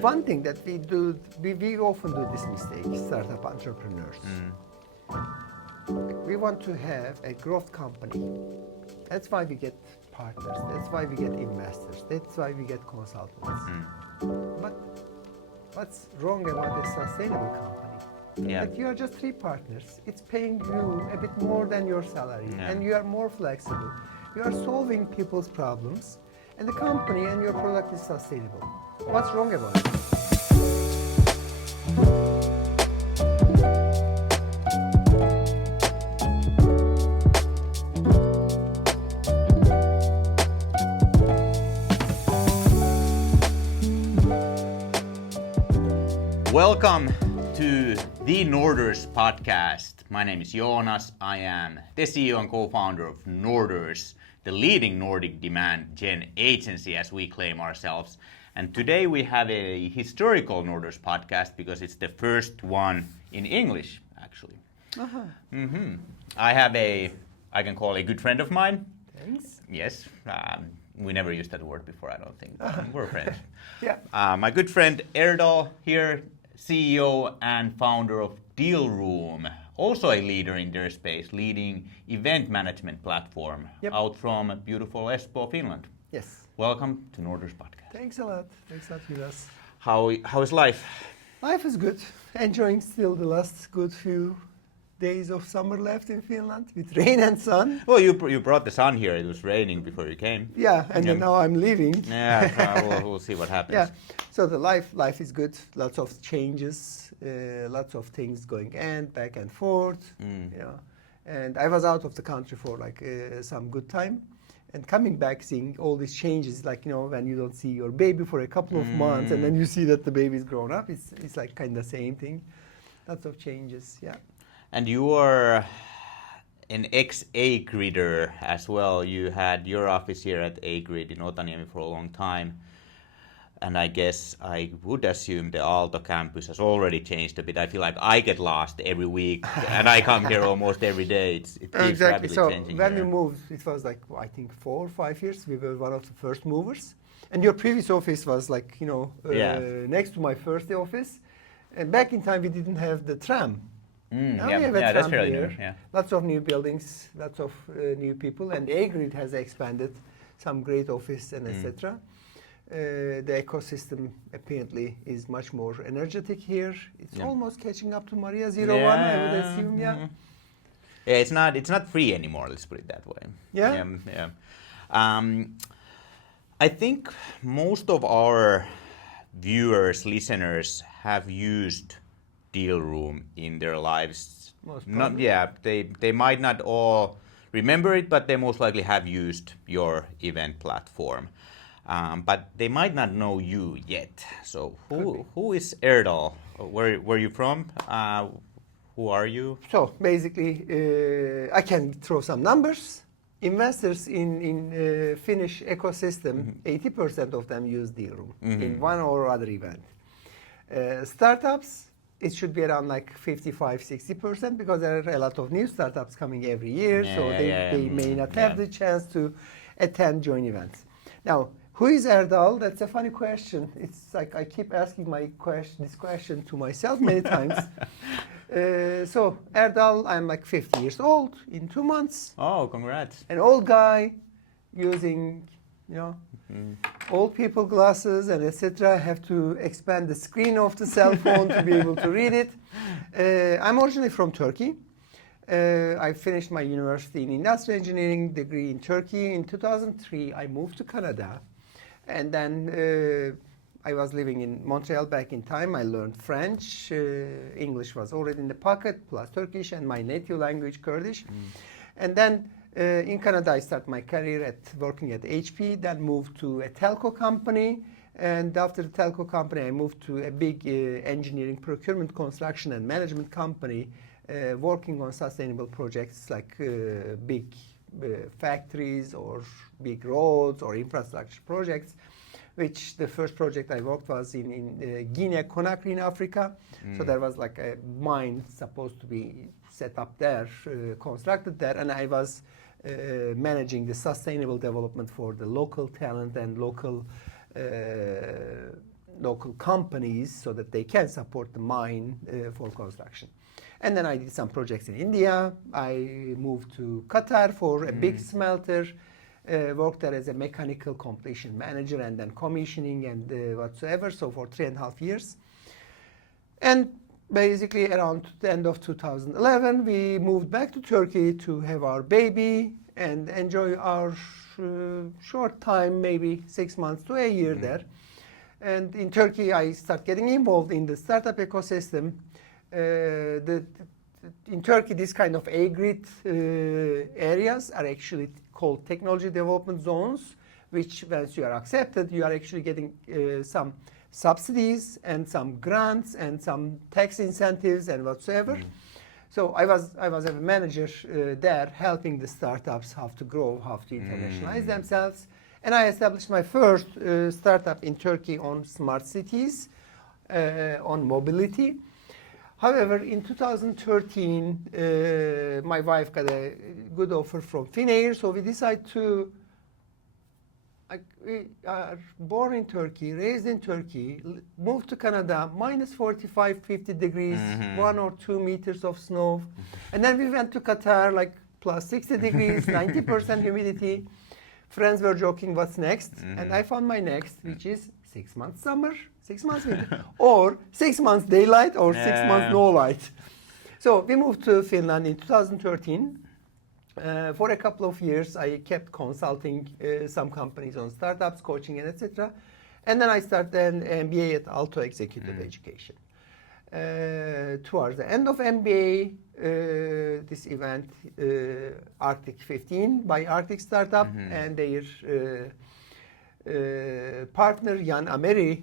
one thing that we do, we often do this mistake, startup entrepreneurs. We want to have a growth company. That's why we get partners. That's why we get investors. That's why we get consultants. But what's wrong about a sustainable company? Yeah. That you are just 3 partners. It's paying you a bit more than your salary, and you are more flexible. You are solving people's problems, and the company and your product is sustainable. What's wrong about it? Welcome to the Norders Podcast. My name is Joonas. I am the CEO and co-founder of Norders, the leading Nordic demand gen agency, as we claim ourselves. And today we have a historical Norders Podcast because it's the first one in English, actually. I have I can call a good friend of mine. Thanks. Yes. We never used that word before, I don't think. We're friends. Yeah. My good friend Erdal here, CEO and founder of Deal Room, also a leader in their space, leading event management platform out from beautiful Espoo, Finland. Yes. Welcome to Norders Podcast. Thanks a lot, Joonas. How is life? Life is good. Enjoying still the last good few days of summer left in Finland with rain and sun. Well, you brought the sun here. It was raining before you came. Yeah, and then now I'm leaving. Yeah, we'll see what happens. Yeah, so the life is good. Lots of changes, lots of things going back and forth. You know, and I was out of the country for like some good time, and coming back, seeing all these changes, like when you don't see your baby for a couple of months, and then you see that the baby's grown up. It's like kind of the same thing. Lots of changes. Yeah. And you are an ex-A-Grider as well. You had your office here at A-Grid in Otaniemi for a long time. And I guess I would assume the Aalto campus has already changed a bit. I feel like I get lost every week and I come here almost every day. It keeps exactly. rapidly So changing when here. we moved, it was like, I think 4 or 5 years. We were one of the first movers. And your previous office was like, next to my first office. And back in time, we didn't have the tram. Now we have a that's tram fairly here. new. Yeah. Lots of new buildings, lots of new people, and A-Grid has expanded some great office and etc. The ecosystem apparently is much more energetic here. It's almost catching up to Maria 01, I would assume. Yeah. Yeah, it's not free anymore. Let's put it that way. Yeah. I think most of our viewers, listeners, have used Deal Room in their lives. They might not all remember it, but they most likely have used your event platform. But they might not know you yet. So who is Erdal? Where are you from? Who are you? So basically, I can throw some numbers. Investors in Finnish ecosystem, 80% of them use Deal Room in one or other event. Startups, it should be around like 55-60% because there are a lot of new startups coming every year, they may not have the chance to attend joint events. Now, who is Erdal? That's a funny question. It's like I keep asking this question to myself many times. So Erdal, I'm like 50 years old in 2 months. Oh, congrats! An old guy using, old people glasses and etc. Have to expand the screen of the cell phone to be able to read it. I'm originally from Turkey. I finished my university in industrial engineering degree in Turkey. In 2003, I moved to Canada. And then I was living in Montreal back in time. I learned French. English was already in the pocket, plus Turkish and my native language, Kurdish. And then in Canada, I started my career working at HP, then moved to a telco company. And after the telco company, I moved to a big engineering, procurement, construction, and management company working on sustainable projects like big factories or big roads or infrastructure projects, which the first project I worked was in Guinea-Conakry in Africa. So there was like a mine supposed to be set up there, constructed there, and I was managing the sustainable development for the local talent and local local companies so that they can support the mine for construction. And then I did some projects in India. I moved to Qatar for a big smelter, worked there as a mechanical completion manager and then commissioning and whatsoever, so for 3.5 years. And basically around the end of 2011, we moved back to Turkey to have our baby and enjoy our short time, maybe 6 months to a year there. And in Turkey, I start getting involved in the startup ecosystem. In Turkey, this kind of A-grid areas are actually called technology development zones, which once you are accepted, you are actually getting some subsidies and some grants and some tax incentives and whatsoever. So I was a manager there, helping the startups how to grow, how to internationalize themselves. And I established my first startup in Turkey on smart cities, on mobility. However, in 2013, my wife got a good offer from Finnair, so we decided to. We are born in Turkey, raised in Turkey, moved to Canada, minus 45, 50 degrees, 1 or 2 meters of snow. And then we went to Qatar, like plus 60 degrees, 90% humidity. Friends were joking, what's next? And I found my next, which is 6 months summer, 6 months winter, or 6 months daylight, or 6 months no light. So we moved to Finland in 2013. For a couple of years, I kept consulting some companies on startups, coaching, and etc. And then I started an MBA at Aalto Executive Education. Towards the end of MBA, this event, Arctic 15 by Arctic Startup and their partner Jan Ameri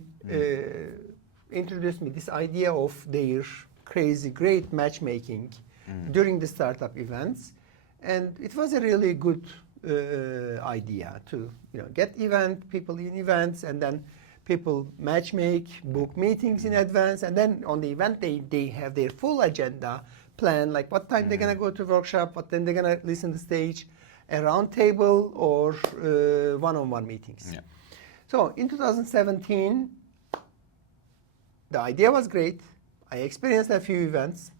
introduced me this idea of their crazy great matchmaking during the startup events. And it was a really good idea to get people in events, and then people matchmake, book meetings in advance, and then on the event they have their full agenda plan, like what time they're gonna go to workshop, what time they're gonna listen to stage, a round table, or one-on-one meetings. Yeah. So in 2017, the idea was great. I experienced a few events,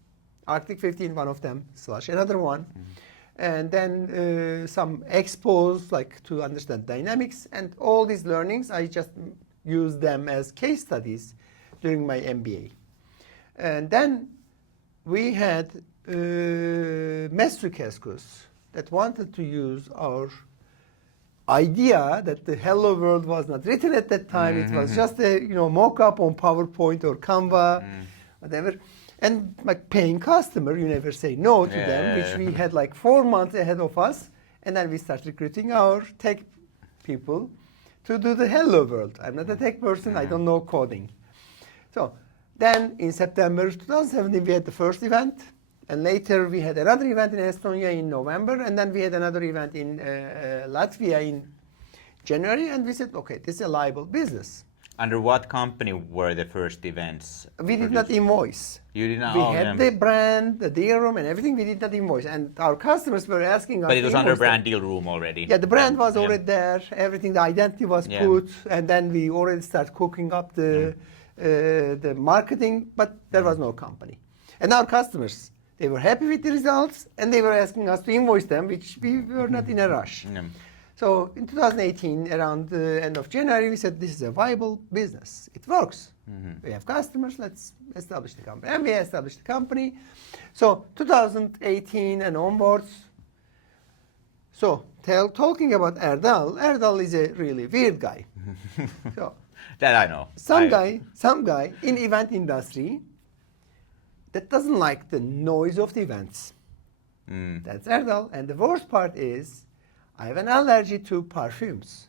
Arctic 15, one of them, / another one. And then some expos, like to understand dynamics, and all these learnings, I just used them as case studies during my MBA. And then we had Mestrikeskus that wanted to use our idea that the Hello World was not written at that time. It was just a mock-up on PowerPoint or Canva, whatever. And like paying customer, you never say no to them, which we had like 4 months ahead of us. And then we start recruiting our tech people to do the Hello World. I'm not a tech person, I don't know coding. So then in September 2017, we had the first event. And later we had another event in Estonia in November. And then we had another event in Latvia in January. And we said, okay, this is a liable business. Under what company were the first events? We did not invoice. You did not. We had the brand, the deal room, and everything. We did not invoice, and our customers were asking us. But it was under brand deal room already. Yeah, the brand was already there. Everything, the identity was put, and then we already started cooking up the marketing. But there was no company, and our customers, they were happy with the results, and they were asking us to invoice them, which we were not in a rush. So in 2018, around the end of January, we said this is a viable business. It works. We have customers, let's establish the company. And we established the company. So 2018 and onwards. So talking about Erdal is a really weird guy. So that I know. Some guy in event industry that doesn't like the noise of the events. That's Erdal. And the worst part is, I have an allergy to perfumes,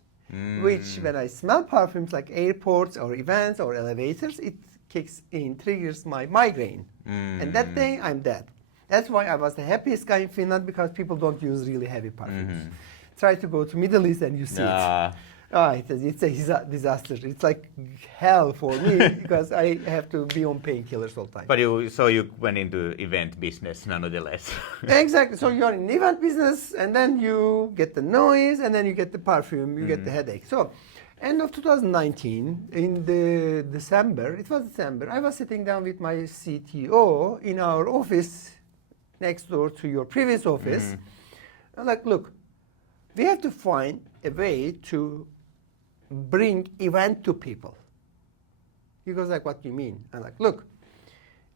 which when I smell perfumes like airports or events or elevators, it triggers my migraine. And that day, I'm dead. That's why I was the happiest guy in Finland, because people don't use really heavy perfumes. Try to go to Middle East and you see it. It's a disaster. It's like hell for me because I have to be on painkillers all the time. But you went into event business nonetheless. Exactly. So you're in event business, and then you get the noise, and then you get the perfume, you get the headache. So End of 2019, in the December, it was December, I was sitting down with my CTO in our office next door to your previous office. I'm like, look, we have to find a way to bring event to people. He goes like, what do you mean? I'm like, look,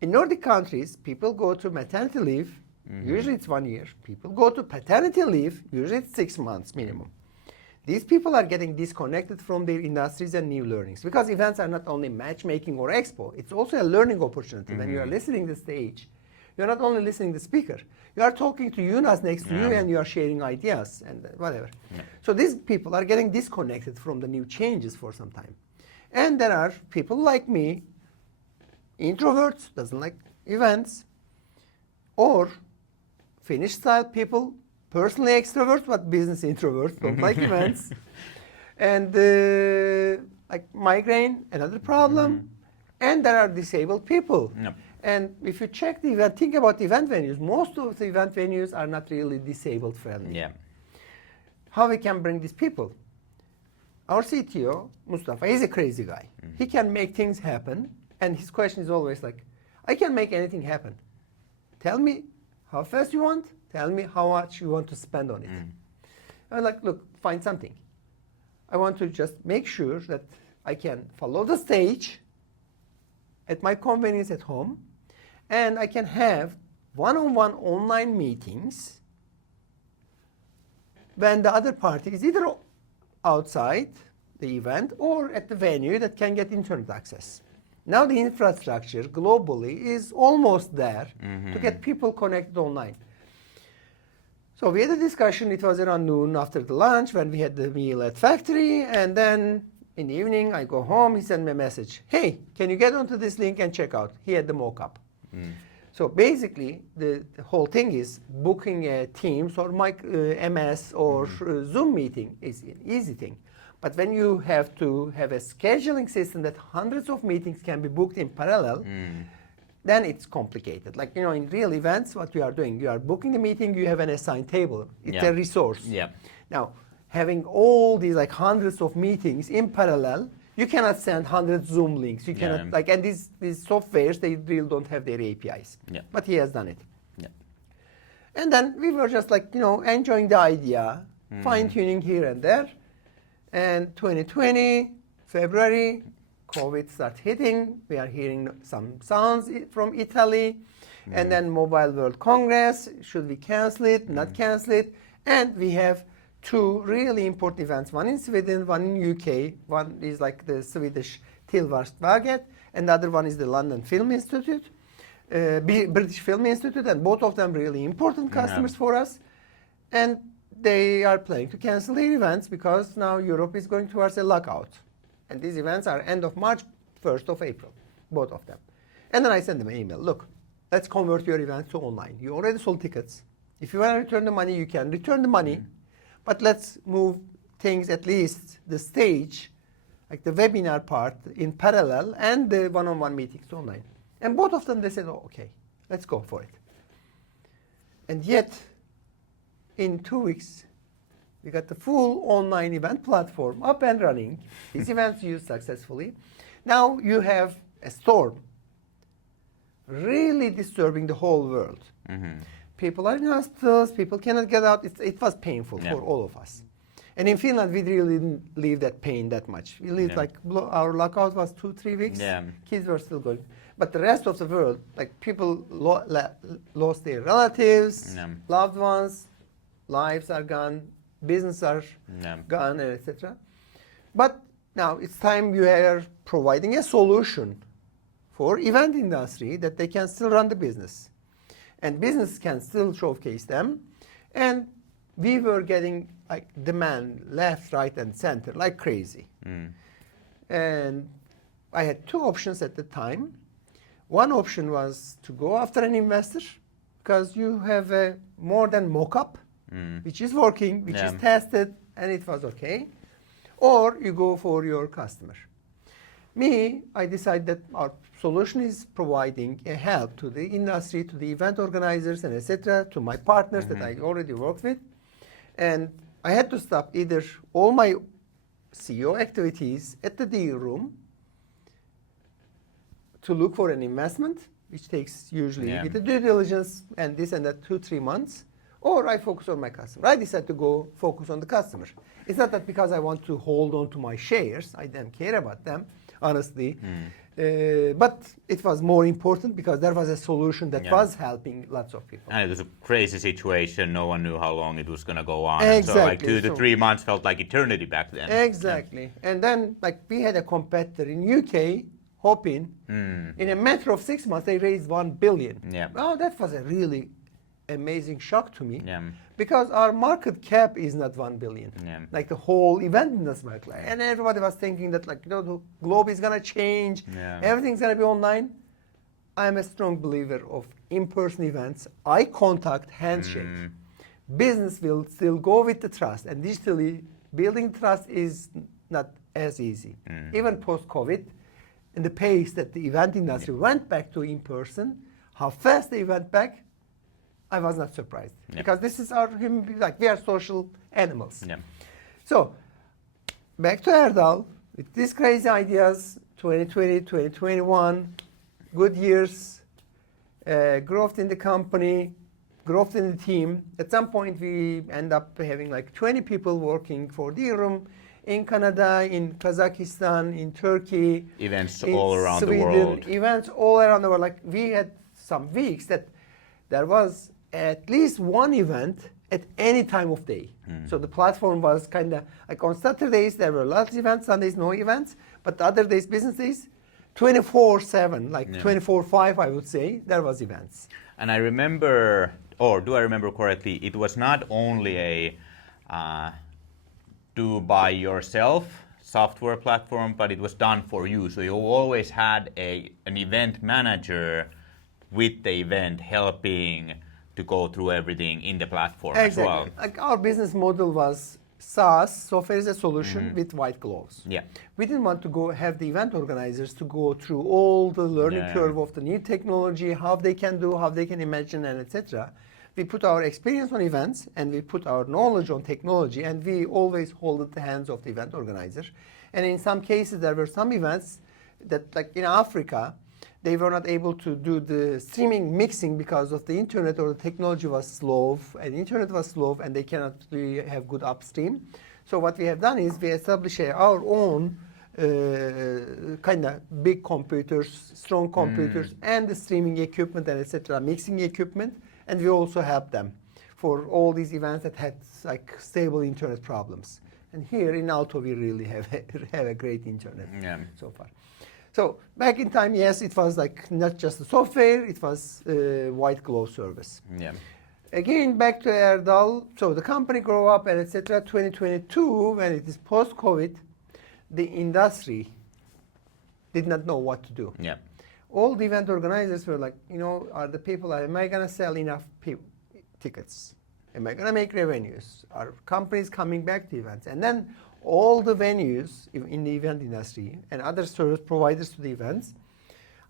in Nordic countries, people go to maternity leave, usually it's 1 year. People go to paternity leave, usually it's 6 months minimum. These people are getting disconnected from their industries and new learnings, because events are not only matchmaking or expo, it's also a learning opportunity. When you are listening to the stage, you're not only listening to the speaker, you are talking to Joonas next to you and you are sharing ideas and whatever. So these people are getting disconnected from the new changes for some time. And there are people like me, introverts, doesn't like events, or Finnish style people, personally extroverts, but business introverts, don't like events. And like migraine, another problem. And there are disabled people. And if you check the event, think about event venues, most of the event venues are not really disabled friendly. How we can bring these people? Our CTO, Mustafa, he's a crazy guy. He can make things happen. And his question is always like, I can make anything happen. Tell me how fast you want. Tell me how much you want to spend on it. I'm like, look, find something. I want to just make sure that I can follow the stage at my convenience at home, and I can have one-on-one online meetings when the other party is either outside the event or at the venue that can get internet access. Now the infrastructure globally is almost there to get people connected online. So we had a discussion, it was around noon after the lunch when we had the meal at factory, and then in the evening I go home, he sent me a message. Hey, can you get onto this link and check out? He had the mock-up. So basically the whole thing is booking a Teams or MS or Zoom meeting is an easy thing. But when you have to have a scheduling system that hundreds of meetings can be booked in parallel, then it's complicated. Like, in real events, what you are doing, you are booking the meeting, you have an assigned table. It's a resource. Now, having all these like hundreds of meetings in parallel, you cannot send 100 Zoom links. You cannot, and these softwares, they really don't have their APIs. But he has done it. And then we were just like, enjoying the idea, fine-tuning here and there. And 2020, February, COVID started hitting. We are hearing some sounds from Italy. And then Mobile World Congress. Should we cancel it, not cancel it? And we have two really important events. One in Sweden, one in UK. One is like the Swedish Tillväxtverket. And the other one is the London Film Institute, British Film Institute. And both of them really important customers for us. And they are planning to cancel their events because now Europe is going towards a lockout. And these events are end of March, 1st of April, both of them. And then I send them an email. Look, let's convert your events to online. You already sold tickets. If you want to return the money, you can return the money. But let's move things, at least the stage, like the webinar part in parallel and the one-on-one meetings online. And both of them, they said, oh, okay, let's go for it. And yet, in 2 weeks, we got the full online event platform up and running. These events used successfully. Now you have a storm really disturbing the whole world. People are in hospitals, people cannot get out. It was painful for all of us. And in Finland, we really didn't leave that pain that much. We lived like, our lockout was 2-3 weeks. Kids were still going. But the rest of the world, like people lost their relatives, loved ones, lives are gone, business are gone, etc. But now it's time you are providing a solution for event industry that they can still run the business. And business can still showcase them. And we were getting like demand left, right, and center like crazy. And I had two options at the time. One option was to go after an investor because you have a more than mock-up, which is working, which is tested, and it was okay. Or you go for your customer. Me, I decided that our solution is providing a help to the industry, to the event organizers, and etc., to my partners that I already worked with. And I had to stop either all my CEO activities at the deal room to look for an investment, which takes usually with the due diligence and this and that 2-3 months, or I focus on my customer. I decide to go focus on the customer. It's not that because I want to hold on to my shares, I don't care about them, honestly. But it was more important because there was a solution that was helping lots of people. And it was a crazy situation. No one knew how long it was going to go on. Exactly. So like 2 to 3 months felt like eternity back then. Exactly. And then like we had a competitor in UK, Hopin. In a matter of 6 months, they raised 1 billion. Yeah. Oh, that was a really amazing shock to me. Yeah. Because our market cap is not 1 billion. Yeah. Like the whole event industry. And everybody was thinking that like, the globe is going to change. Yeah. Everything's going to be online. I'm a strong believer of in-person events, eye contact, handshake. Business will still go with the trust. And digitally, building trust is not as easy. Even post-COVID, in the pace that the event industry went back to in-person, how fast they went back, I was not surprised. Because this is our human, like we are social animals. So, back to Erdal, with these crazy ideas, 2020, 2021, good years, growth in the company, growth in the team. At some point, we end up having like 20 people working for Deal Room in Canada, in Kazakhstan, in Turkey. Events in all around Sweden, the world. Events all around the world. Like we had some weeks that there was at least one event at any time of day. So the platform was kind of like on Saturdays there were lots of events, Sundays no events, but the other days, business days, 24/7, like 24/5 I would say, there was events. And I remember, or do I remember correctly, it was not only a do by yourself software platform, but it was done for you. So you always had an event manager with the event helping to go through everything in the platform as well. Like our business model was SaaS, software as a solution with white gloves. We didn't want to go have the event organizers to go through all the learning curve of the new technology, how they can do, how they can imagine, and etc. We put our experience on events and we put our knowledge on technology, and we always hold at the hands of the event organizer. And in some cases, there were some events that, like in Africa, they were not able to do the streaming mixing because of the internet, or the technology was slow, and internet was slow, and they cannot really have good upstream. So what we have done is we established our own kind of big computers, strong computers, and the streaming equipment and etc., mixing equipment, and we also help them for all these events that had like stable internet problems. And here in Aalto, we really have a great internet so far. So back in time, yes, it was like not just the software, it was white glove service. Again, back to Erdal. So the company grew up and etc. 2022, when it is post-COVID, the industry did not know what to do. All the event organizers were like, are the people, am I going to sell enough tickets? Am I going to make revenues? Are companies coming back to events? And then all the venues in the event industry and other service providers to the events,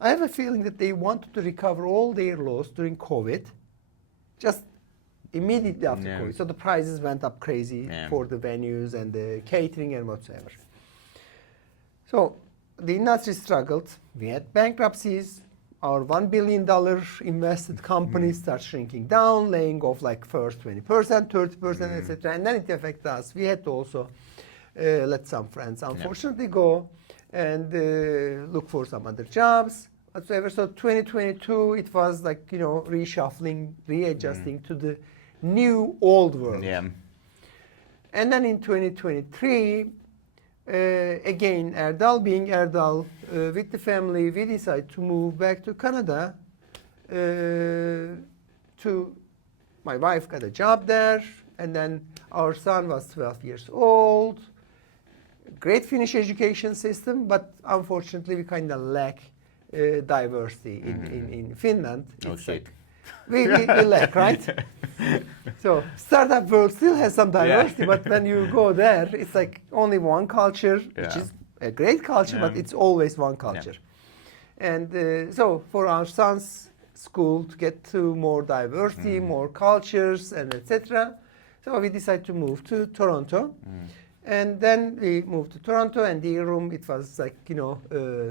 I have a feeling that they wanted to recover all their loss during COVID, just immediately after COVID. So the prices went up crazy for the venues and the catering and whatsoever. So the industry struggled. We had bankruptcies. Our $1 billion invested companies start shrinking down, laying off like first 20%, 30%, etc. And then it affected us. We had to also let some friends unfortunately go and look for some other jobs whatsoever. So 2022, it was like, reshuffling, readjusting to the new old world. And then in 2023, again, Erdal being Erdal, with the family, we decided to move back to Canada. My wife got a job there, and then our son was 12 years old. Great Finnish education system, but unfortunately we kind of lack diversity in Finland. It's like we lack, right? So startup world still has some diversity, but when you go there, it's like only one culture, which is a great culture, but it's always one culture. And so for our son's school to get to more diversity, more cultures, and etc., so we decided to move to Toronto. And then we moved to Toronto, and deal room, it was like,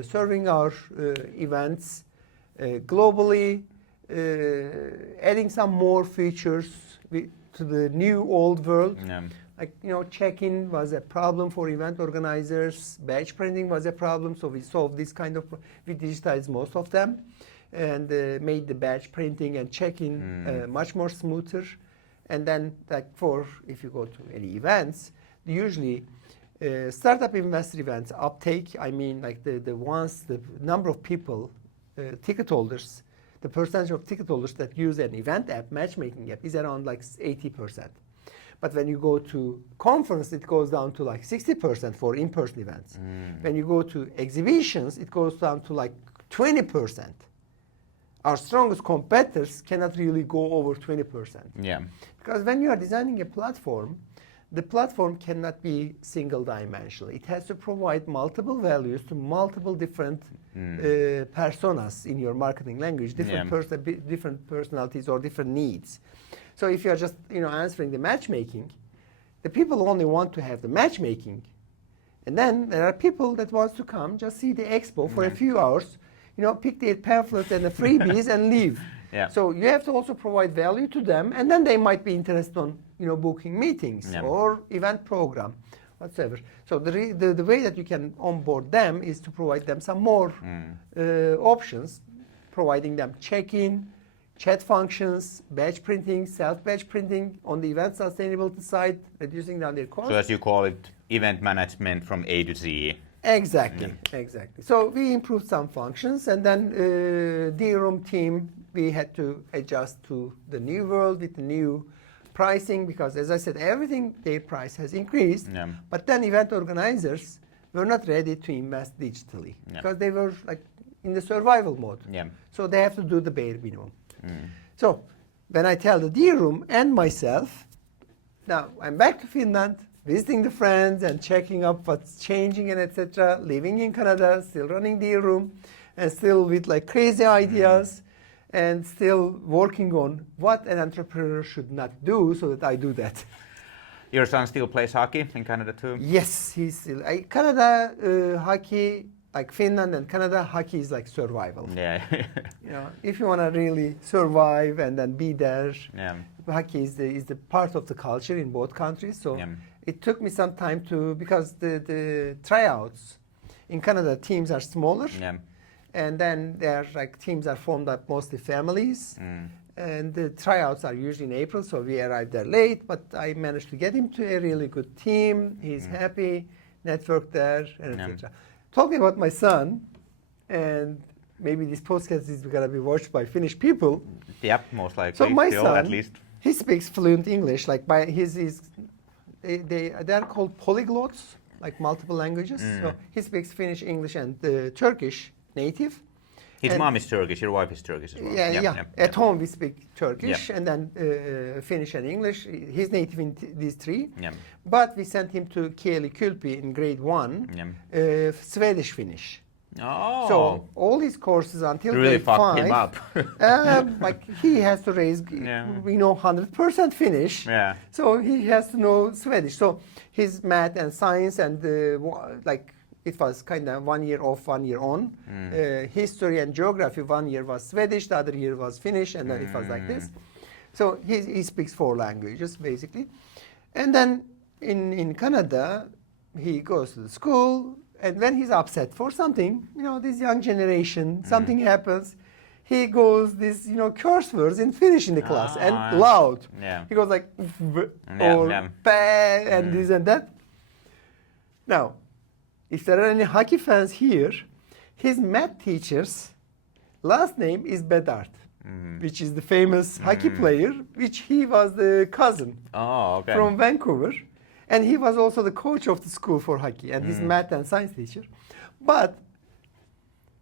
serving our events globally, adding some more features to the new old world. Yeah. Like, check-in was a problem for event organizers. Badge printing was a problem, so we solved this kind of, we digitized most of them and made the badge printing and check-in much more smoother. And then, like, if you go to any events, usually startup investor events uptake, I mean, like the number of people, ticket holders, the percentage of ticket holders that use an event app, matchmaking app, is around like 80%. But when you go to conference, it goes down to like 60% for in-person events. When you go to exhibitions, it goes down to like 20%. Our strongest competitors cannot really go over 20%. Yeah. Because when you are designing a platform, the platform cannot be single-dimensional. It has to provide multiple values to multiple different personas in your marketing language, different personalities or different needs. So if you are just answering the matchmaking, the people only want to have the matchmaking, and then there are people that wants to come just see the expo for a few hours, pick their pamphlets and the freebies and leave. Yeah. So you have to also provide value to them, and then they might be interested on booking meetings or event program, whatsoever. So the way that you can onboard them is to provide them some more options, providing them check-in, chat functions, badge printing, self-badge printing on the event sustainability side, reducing down their costs. So as you call it, event management from A to Z. Exactly. So we improved some functions, and then the room team, we had to adjust to the new world with the new pricing, because as I said, everything, their price has increased. Yeah. But then event organizers were not ready to invest digitally because they were like in the survival mode. Yeah. So they have to do the bare minimum. So when I tell the D room and myself, now I'm back to Finland, visiting the friends and checking up what's changing and etc. Living in Canada, still running the room, and still with like crazy ideas, and still working on what an entrepreneur should not do, so that I do that. Your son still plays hockey in Canada too? Yes, he's still. Canada hockey, like Finland and Canada, hockey is like survival. Yeah. If you want to really survive and then be there, hockey is the part of the culture in both countries. So it took me some time because the tryouts in Canada, teams are smaller, and then teams are formed up mostly families, and the tryouts are usually in April. So we arrived there late, but I managed to get him to a really good team. He's happy, network there, and etc. Talking about my son, and maybe this podcast is going to be watched by Finnish people. Yep, most likely. So my still, son, at least. he speaks fluent English. Like they are called polyglots, like multiple languages. So he speaks Finnish, English, and Turkish native. His mom is Turkish. Your wife is Turkish as well. Yeah. At home we speak Turkish and then Finnish and English. He's native in these three. But we sent him to Kylliäinen in grade 1, Swedish Finnish. Oh. So all his courses until really grade 5. fucked him up. Like he has to raise, 100% Finnish. Yeah. So he has to know Swedish. So his math and science and it was kind of 1 year off, 1 year on. History and geography, 1 year was Swedish, the other year was Finnish, and then it was like this. So he speaks 4 languages, basically. And then in Canada, he goes to the school, and when he's upset for something, this young generation, something happens, he goes this, curse words in Finnish in the class, and loud. Yeah. He goes like, or bad, and this and that. Now, if there are any hockey fans here, his math teacher's last name is Bedard, which is the famous hockey player, which he was the cousin from Vancouver. And he was also the coach of the school for hockey and his math and science teacher. But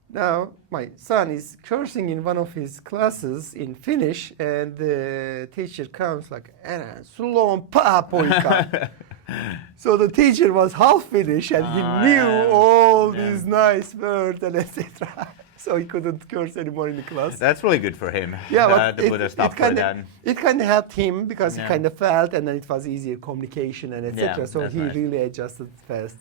now my son is cursing in one of his classes in Finnish, and the teacher comes like, "Sulon pa poika." So the teacher was half Finnish, and he knew all these nice words and etc. so he couldn't curse anymore in the class. That's really good for him. Yeah, but to put a stop for that. It kind of helped him because he kind of felt, and then it was easier communication and etc. Yeah, so he nice. really adjusted fast.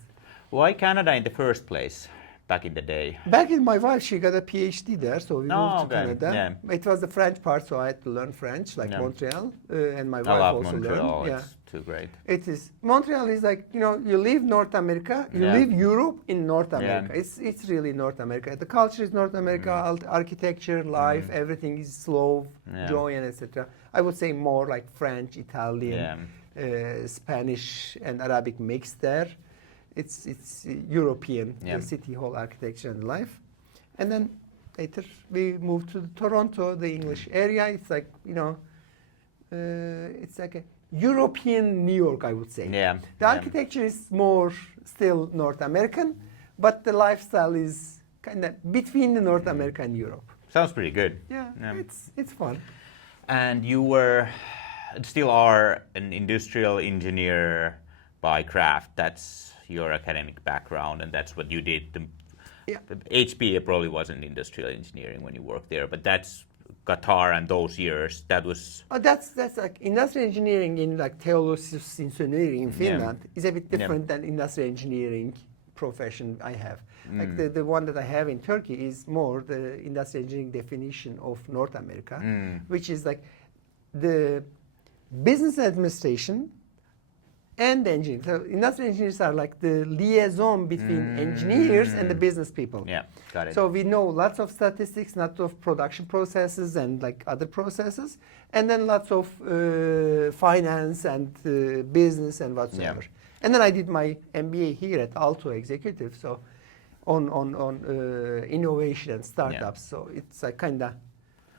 Why Canada in the first place back in the day? Back in my wife, she got a PhD there, so we moved to Canada. Yeah. It was the French part, so I had to learn French, like Montreal, and my wife I love also Montreal. learned. It's too great. It is. Montreal is like, you leave North America, you leave Europe in North America. It's really North America. The culture is North America, architecture, life, everything is slow, joy, and etc. I would say more like French, Italian, Spanish, and Arabic mix there. It's European, the city hall architecture and life. And then later we moved to Toronto, the English area. It's like, it's like a European New York, I would say. The architecture is more still North American, but the lifestyle is kind of between the North America and Europe. Sounds pretty good. Yeah. It's fun. And you still are an industrial engineer by craft. That's your academic background, and that's what you did. HP probably wasn't industrial engineering when you worked there, but that's Qatar and those years. That was. That's like industrial engineering in like Teollisuus Insinööri in Finland is a bit different than industrial engineering profession I have. Like the one that I have in Turkey is more the industrial engineering definition of North America, which is like the business administration and the engineering. So industrial engineers are like the liaison between engineers and the business people. Yeah, got it. So we know lots of statistics, lots of production processes and like other processes, and then lots of finance and business and whatsoever. And then I did my MBA here at Aalto Executive, so on innovation and startups. So it's kind of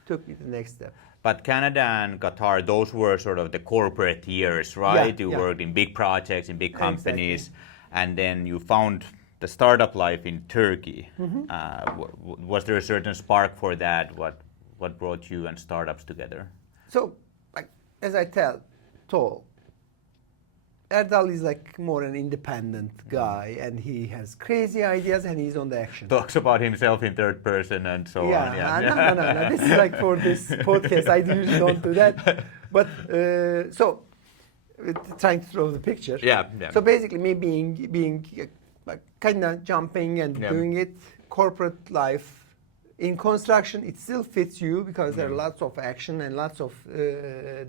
took me to the next step. But Canada and Qatar, those were sort of the corporate years, right? You worked in big projects, in big companies, and then you found the startup life in Turkey. Was there a certain spark for that? What brought you and startups together? So, like, as I told, Erdal is like more an independent guy, and he has crazy ideas, and he's on the action. Talks about himself in third person and so on. No. This is like for this podcast. I usually don't do that. But so, trying to throw the picture. So basically, me being like kind of jumping and doing it, corporate life. In construction, it still fits you because there are lots of action and lots of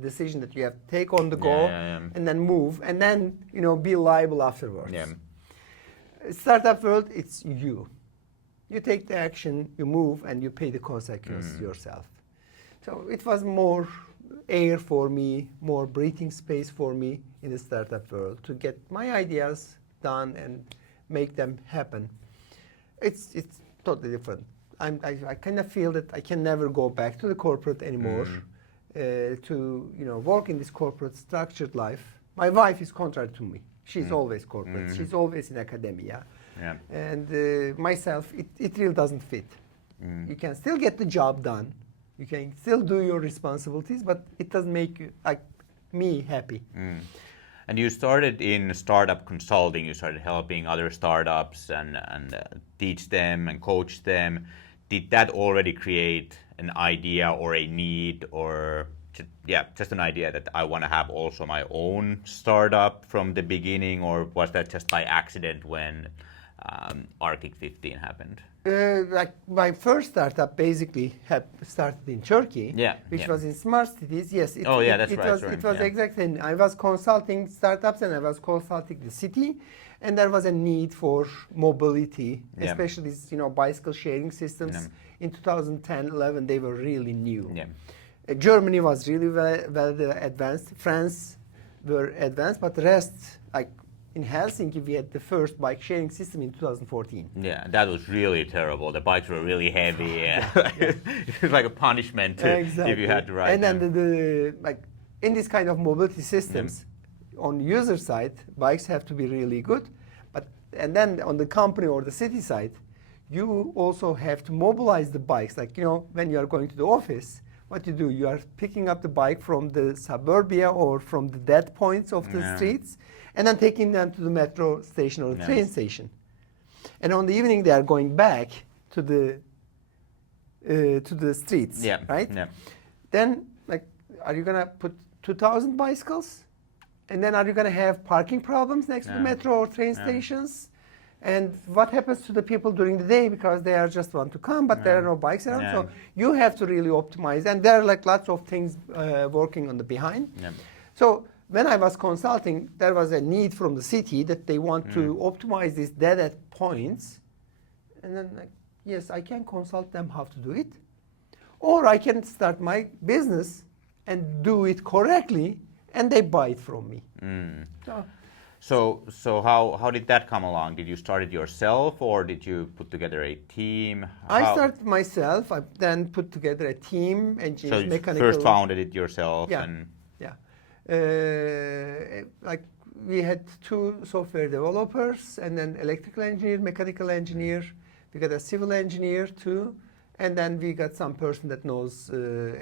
decision that you have to take on the go and then move and then be liable afterwards. Startup world, it's you. You take the action, you move, and you pay the consequences yourself. So it was more air for me, more breathing space for me in the startup world to get my ideas done and make them happen. It's totally different. I kind of feel that I can never go back to the corporate anymore to work in this corporate structured life. My wife is contrary to me. She's always corporate. She's always in academia. And myself, it really doesn't fit. You can still get the job done. You can still do your responsibilities, but it doesn't make me happy. And you started in startup consulting. You started helping other startups and teach them and coach them. Did that already create an idea or a need or just an idea that I want to have also my own startup from the beginning, or was that just by accident when Arctic 15 happened? Like my first startup basically had started in Turkey, which was in smart cities. Yes, it was exactly. I was consulting startups and I was consulting the city, and there was a need for mobility, especially these, bicycle sharing systems. In 2010-11, they were really new. Germany was really well advanced. France were advanced, but the rest, like in Helsinki, we had the first bike sharing system in 2014. Yeah, that was really terrible. The bikes were really heavy. It was like a punishment if you had to ride. And then the in this kind of mobility systems, on the user side, bikes have to be really good. And then on the company or the city side, you also have to mobilize the bikes. Like, when you are going to the office, what you do, you are picking up the bike from the suburbia or from the dead points of the streets, and then taking them to the metro station or the train station. And on the evening, they are going back to the to the streets, Yeah. right? Yeah. Then, like, are you gonna put 2,000 bicycles? And then are you gonna have parking problems next to the metro or train stations? And what happens to the people during the day because they are just want to come, but there are no bikes around. Yeah. So you have to really optimize, and there are like lots of things working on the behind. Yeah. So when I was consulting, there was a need from the city that they want to optimize these dead end points, and then like, yes, I can consult them how to do it, or I can start my business and do it correctly, and they buy it from me. So how did that come along? Did you start it yourself, or did you put together a team? I started myself. I then put together a team, engineers, So you mechanical. first founded it yourself, Yeah. and Yeah. Like we had 2 software developers, and then electrical engineer, mechanical engineer. We got a civil engineer too, and then we got some person that knows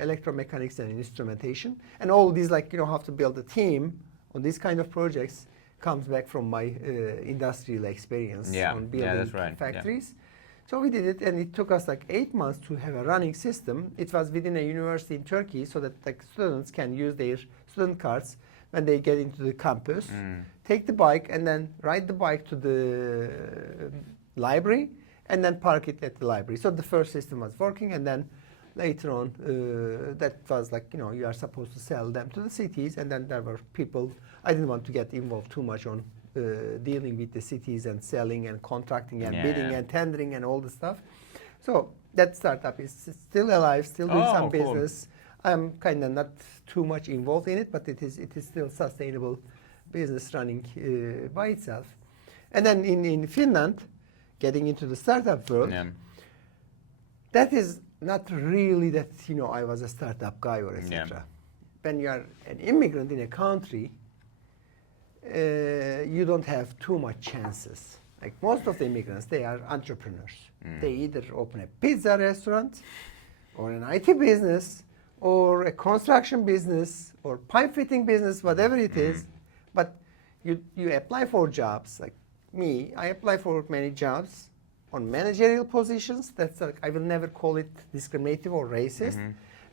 electromechanics and instrumentation. And all these, like, you know, how to build a team on these kind of projects comes back from my industrial experience on building that's right. factories. So we did it, and it took us like 8 months to have a running system. It was within a university in Turkey, so that like students can use their student cards when they get into the campus, take the bike, and then ride the bike to the library, and then park it at the library. So the first system was working, and then later on, that was like, you know, you are supposed to sell them to the cities, and then there were people. I didn't want to get involved too much on dealing with the cities and selling and contracting and bidding and tendering and all the stuff. So that startup is still alive, still doing some cool. business. I'm kind of not too much involved in it, but it is still sustainable business running by itself. And then in Finland, getting into the startup world, that is not really that, you know, I was a startup guy or etc. When you are an immigrant in a country, you don't have too much chances. Like most of the immigrants, they are entrepreneurs. They either open a pizza restaurant, or an IT business, or a construction business, or pipe fitting business, whatever it is. But you apply for jobs. Like me, I apply for many jobs on managerial positions. That's like, I will never call it discriminative or racist,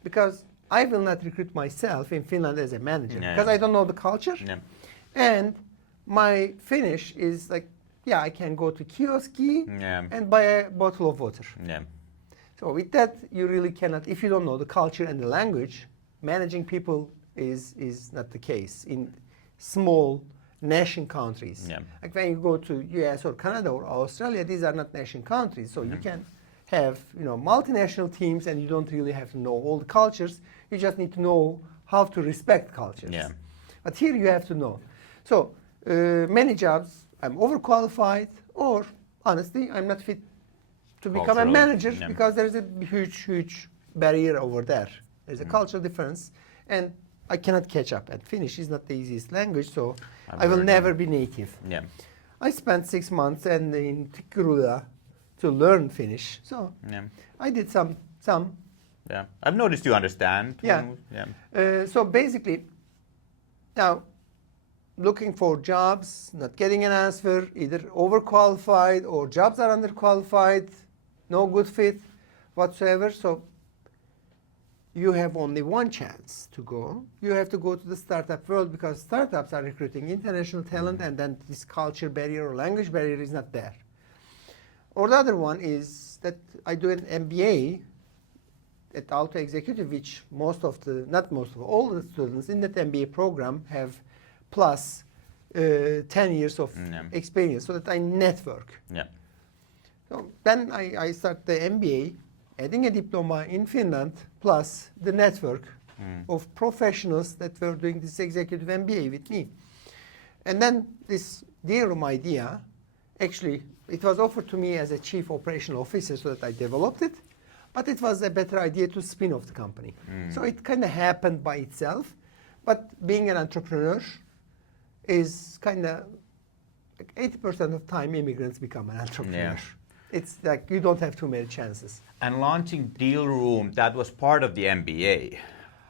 because I will not recruit myself in Finland as a manager because I don't know the culture. And my Finnish is like, yeah, I can go to kioski and buy a bottle of water. So with that, you really cannot, if you don't know the culture and the language, managing people is not the case in small nation countries. Like when you go to US or Canada or Australia, these are not nation countries. So you can have, you know, multinational teams, and you don't really have to know all the cultures. You just need to know how to respect cultures. But here you have to know. So many jobs, I'm overqualified, or honestly, I'm not fit to become a manager because there's a huge barrier over there. There's a cultural difference, and I cannot catch up. And Finnish is not the easiest language, so I will never be native. I spent 6 months in Tikkurila to learn Finnish. So I did some. I've noticed you understand. So basically, now looking for jobs, not getting an answer, either overqualified or jobs are underqualified, no good fit whatsoever. So you have only one chance to go. You have to go to the startup world, because startups are recruiting international talent, and then this culture barrier or language barrier is not there. Or the other one is that I do an MBA at Auto Executive, which all the students in that MBA program have plus 10 years of experience, so that I network. So then I start the MBA, adding a diploma in Finland, plus the network of professionals that were doing this executive MBA with me. And then this deal room idea, actually, it was offered to me as a chief operational officer, so that I developed it. But it was a better idea to spin off the company. So it kind of happened by itself. But being an entrepreneur is kind of like 80% of time immigrants become an entrepreneur. It's like you don't have too many chances. And launching Deal Room, that was part of the MBA,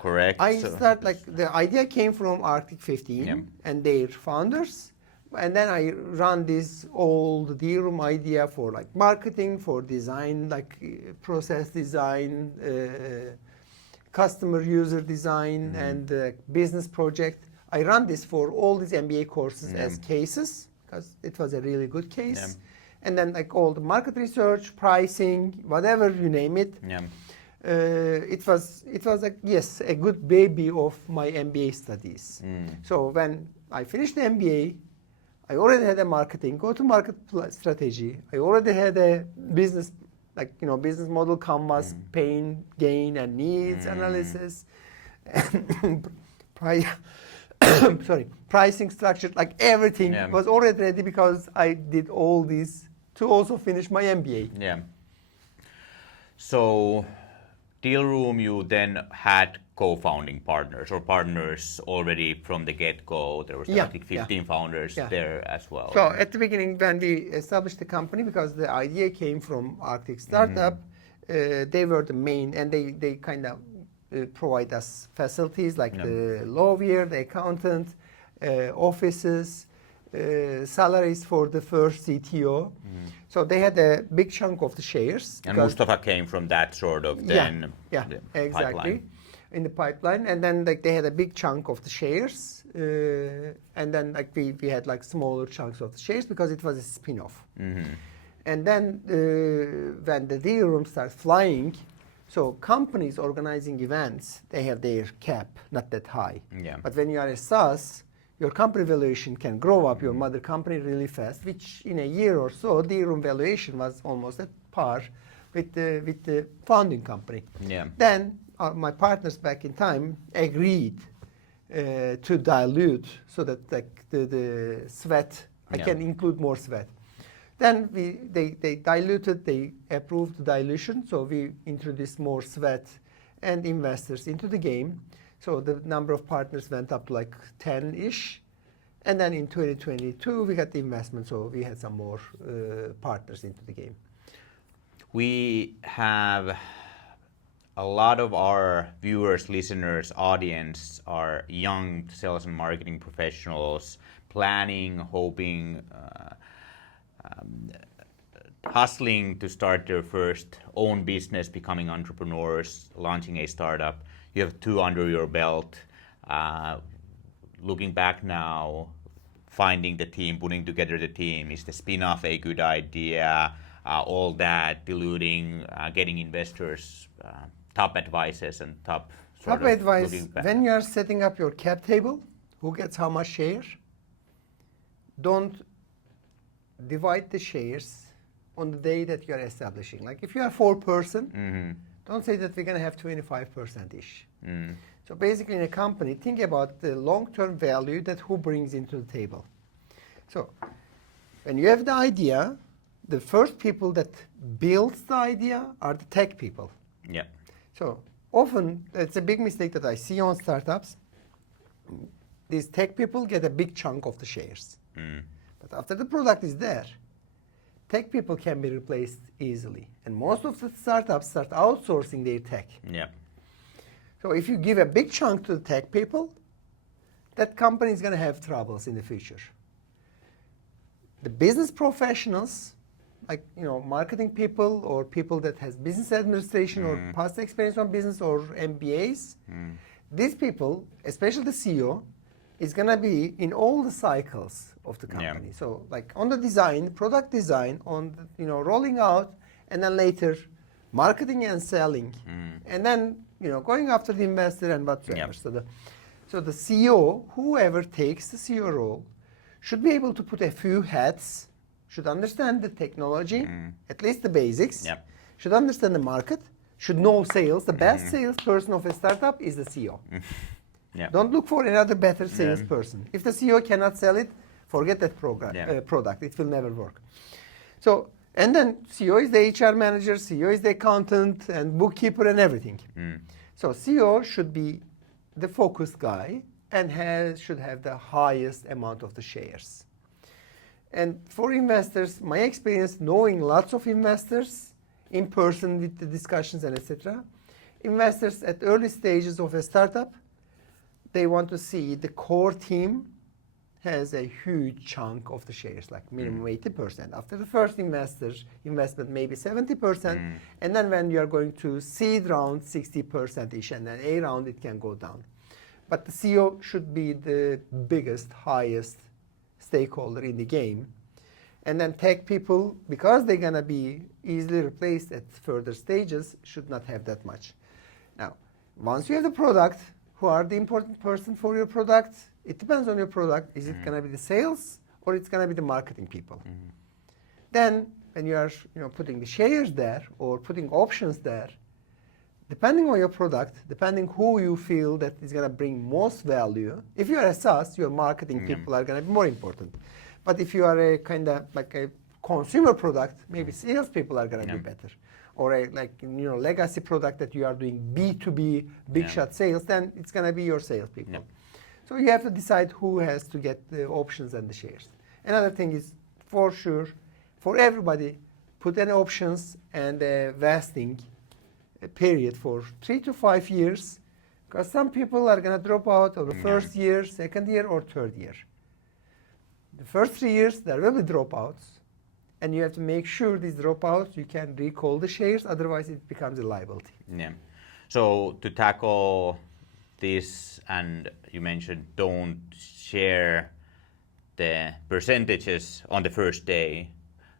correct? The idea came from Arctic 15 and their founders. And then I run this old deal room idea for like marketing, for design, like process design, customer user design, and business project. I run this for all these MBA courses as cases because it was a really good case. Yeah. And then like all the market research, pricing, whatever you name it. Yeah. It was like, yes, a good baby of my MBA studies. So when I finished the MBA, I already had a marketing, go-to-market strategy. I already had a business, like, business model canvas, pain, gain, and needs analysis. Pricing structure, like everything was already ready because I did all this to also finish my MBA. Yeah. So, Deal Room, you then had co-founding partners or partners already from the get-go. There was I think 15 founders there as well. So at the beginning, when we established the company, because the idea came from Arctic Startup, they were the main, and they kind of provide us facilities like the lawyer, the accountant, offices, salaries for the first CTO. So they had a big chunk of the shares. And Mustafa came from that sort of then exactly. pipeline. In the pipeline, and then like they had a big chunk of the shares, and then like we had like smaller chunks of the shares because it was a spin-off. And then when the deal room starts flying, so companies organizing events, they have their cap not that high. But when you are a SaaS, your company valuation can grow up your mother company really fast, which in a year or so, deal room valuation was almost at par with the founding company. Then my partners back in time agreed to dilute so that like the sweat, I can include more sweat. Then they diluted, they approved the dilution, so we introduced more sweat and investors into the game. So the number of partners went up to like 10-ish. And then in 2022, we got the investment, so we had some more partners into the game. We have a lot of our viewers, listeners, audience are young sales and marketing professionals planning, hoping, hustling to start their first own business, becoming entrepreneurs, launching a startup. You have 2 under your belt. Looking back now, finding the team, putting together the team, is the spin-off a good idea? All that, diluting, getting investors, top advices and top advice, when you are setting up your cap table, who gets how much share, don't divide the shares on the day that you are establishing. Like if you are 4-person, don't say that we're going to have 25%-ish. So basically in a company, think about the long-term value that who brings into the table. So when you have the idea, the first people that builds the idea are the tech people. So often, it's a big mistake that I see on startups. These tech people get a big chunk of the shares. But after the product is there, tech people can be replaced easily. And most of the startups start outsourcing their tech. So if you give a big chunk to the tech people, that company is going to have troubles in the future. The business professionals, like marketing people or people that has business administration or past experience on business or MBAs, these people, especially the CEO, is going to be in all the cycles of the company. So like on the design, product design, on the, rolling out, and then later marketing and selling, and then going after the investor and whatsoever. So the CEO, whoever takes the CEO role, should be able to put a few hats, should understand the technology, at least the basics, should understand the market, should know sales. The best salesperson of a startup is the CEO. Don't look for another better salesperson. If the CEO cannot sell it, forget that product. It will never work. So, and then CEO is the HR manager, CEO is the accountant and bookkeeper and everything. So CEO should be the focused guy and should have the highest amount of the shares. And for investors, my experience knowing lots of investors in person with the discussions and etc. Investors at early stages of a startup, they want to see the core team has a huge chunk of the shares, like minimum 80%. After the first investment, maybe 70%. And then when you are going to seed round, 60%-ish, and then A round, it can go down. But the CEO should be the biggest, highest stakeholder in the game. And then tech people, because they're going to be easily replaced at further stages, should not have that much. Now, once you have the product, who are the important person for your product? It depends on your product. Is it going to be the sales or it's going to be the marketing people? Then when you are putting the shares there or putting options there, depending on your product, depending who you feel that is going to bring most value, if you are a SaaS, your marketing people are going to be more important. But if you are a kind of like a consumer product, maybe sales people are going to be better. Or a legacy product that you are doing B2B, big shot sales, then it's going to be your sales people. So you have to decide who has to get the options and the shares. Another thing is, for sure, for everybody, put in options and a vesting period for 3 to 5 years, because some people are going to drop out of the first year, second year, or third year. The first 3 years, there will be dropouts. And you have to make sure these dropouts, you can recall the shares, otherwise it becomes a liability. Yeah. So to tackle this, and you mentioned don't share the percentages on the first day.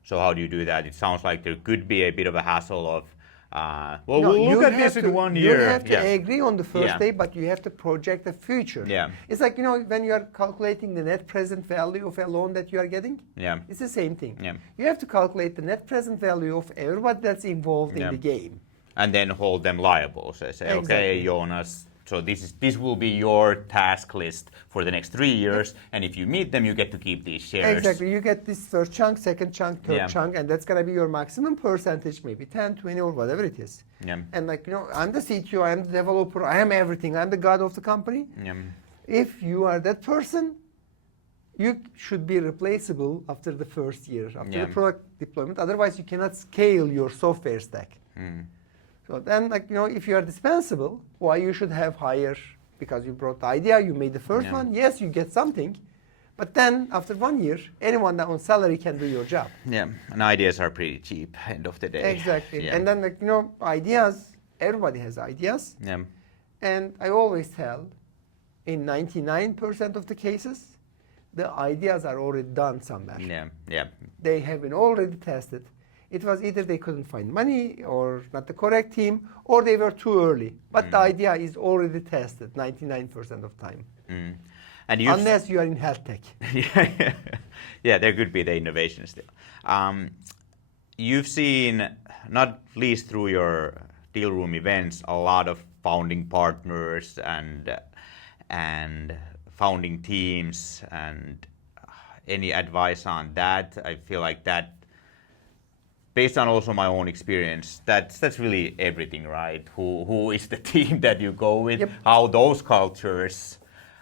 So how do you do that? It sounds like there could be a bit of a hassle of, we'll look at this in 1 year. You have to agree on the first day, but you have to project the future. Yeah. It's like, when you are calculating the net present value of a loan that you are getting, it's the same thing. Yeah. You have to calculate the net present value of everybody that's involved in the game. And then hold them liable. So say, okay, Joonas, so this will be your task list for the next 3 years, and if you meet them, you get to keep these shares. Exactly. You get this first chunk, second chunk, third chunk, and that's going to be your maximum percentage, maybe 10, 20, or whatever it is. And I'm the CTO, I'm the developer, I am everything, I'm the god of the company. If you are that person, you should be replaceable after the first year, after the product deployment. Otherwise, you cannot scale your software stack. So then, if you are dispensable, why you should have higher, because you brought the idea, you made the first one, yes, you get something, but then after 1 year, anyone that on salary can do your job. Yeah, and ideas are pretty cheap, end of the day. Exactly. And then, ideas, everybody has ideas. And I always tell, in 99% of the cases, the ideas are already done somewhere. They have been already tested. It was either they couldn't find money or not the correct team, or they were too early. But the idea is already tested 99% of time. And unless you are in health tech. Yeah, there could be the innovation still. You've seen, not least through your deal room events, a lot of founding partners and founding teams. And any advice on that? I feel like that, based on also my own experience, that's really everything, right? Who is the team that you go with? How those cultures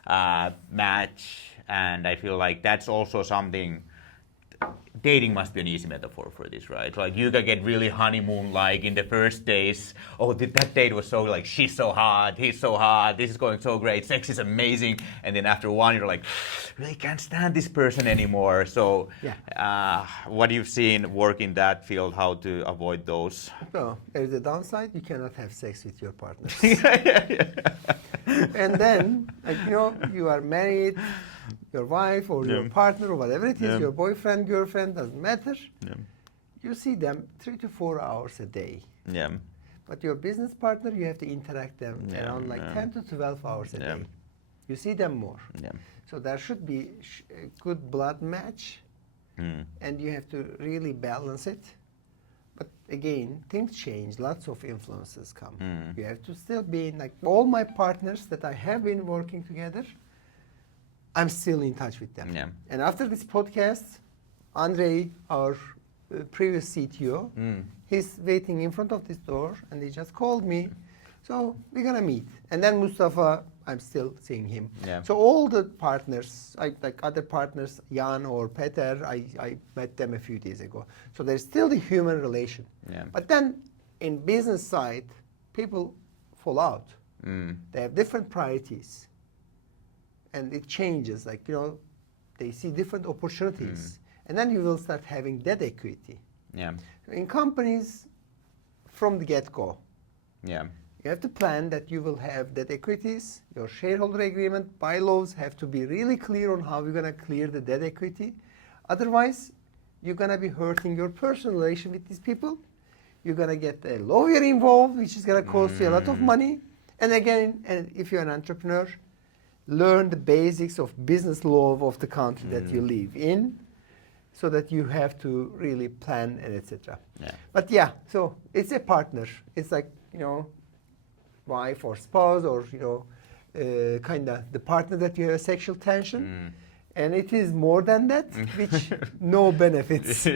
match, and I feel like that's also something. Dating must be an easy metaphor for this, right? Like you can get really honeymoon-like in the first days. Oh, that date was so like, she's so hot, he's so hot, this is going so great, sex is amazing, and then after one you're like, really can't stand this person anymore. So, what you've seen work in that field, how to avoid those? No, there's a downside. You cannot have sex with your partners. And then, you are married. Your wife or your partner or whatever it is, your boyfriend, girlfriend, doesn't matter. You see them 3 to 4 hours a day. But your business partner, you have to interact them around 10 to 12 hours a day. You see them more. So there should be a good blood match, and you have to really balance it. But again, things change. Lots of influences come. You have to still be in, all my partners that I have been working together, I'm still in touch with them. And after this podcast, Andrei, our previous CTO, he's waiting in front of this door, and he just called me. So we're going to meet. And then Mustafa, I'm still seeing him. So all the partners, like other partners, Jan or Peter, I met them a few days ago. So there's still the human relation. But then in business side, people fall out. They have different priorities. And it changes. they see different opportunities. And then you will start having that equity. Yeah. In companies, from the get-go, Yeah. you have to plan that you will have debt equities. Your shareholder agreement, bylaws have to be really clear on how you're going to clear the debt equity. Otherwise, you're going to be hurting your personal relation with these people. You're going to get a lawyer involved, which is going to cost you a lot of money. And again, and if you're an entrepreneur, learn the basics of business law of the country that you live in, so that you have to really plan and etc. Yeah. But yeah, so it's a partner. It's like, wife or spouse or, kind of the partner that you have a sexual tension. And it is more than that, which no benefits.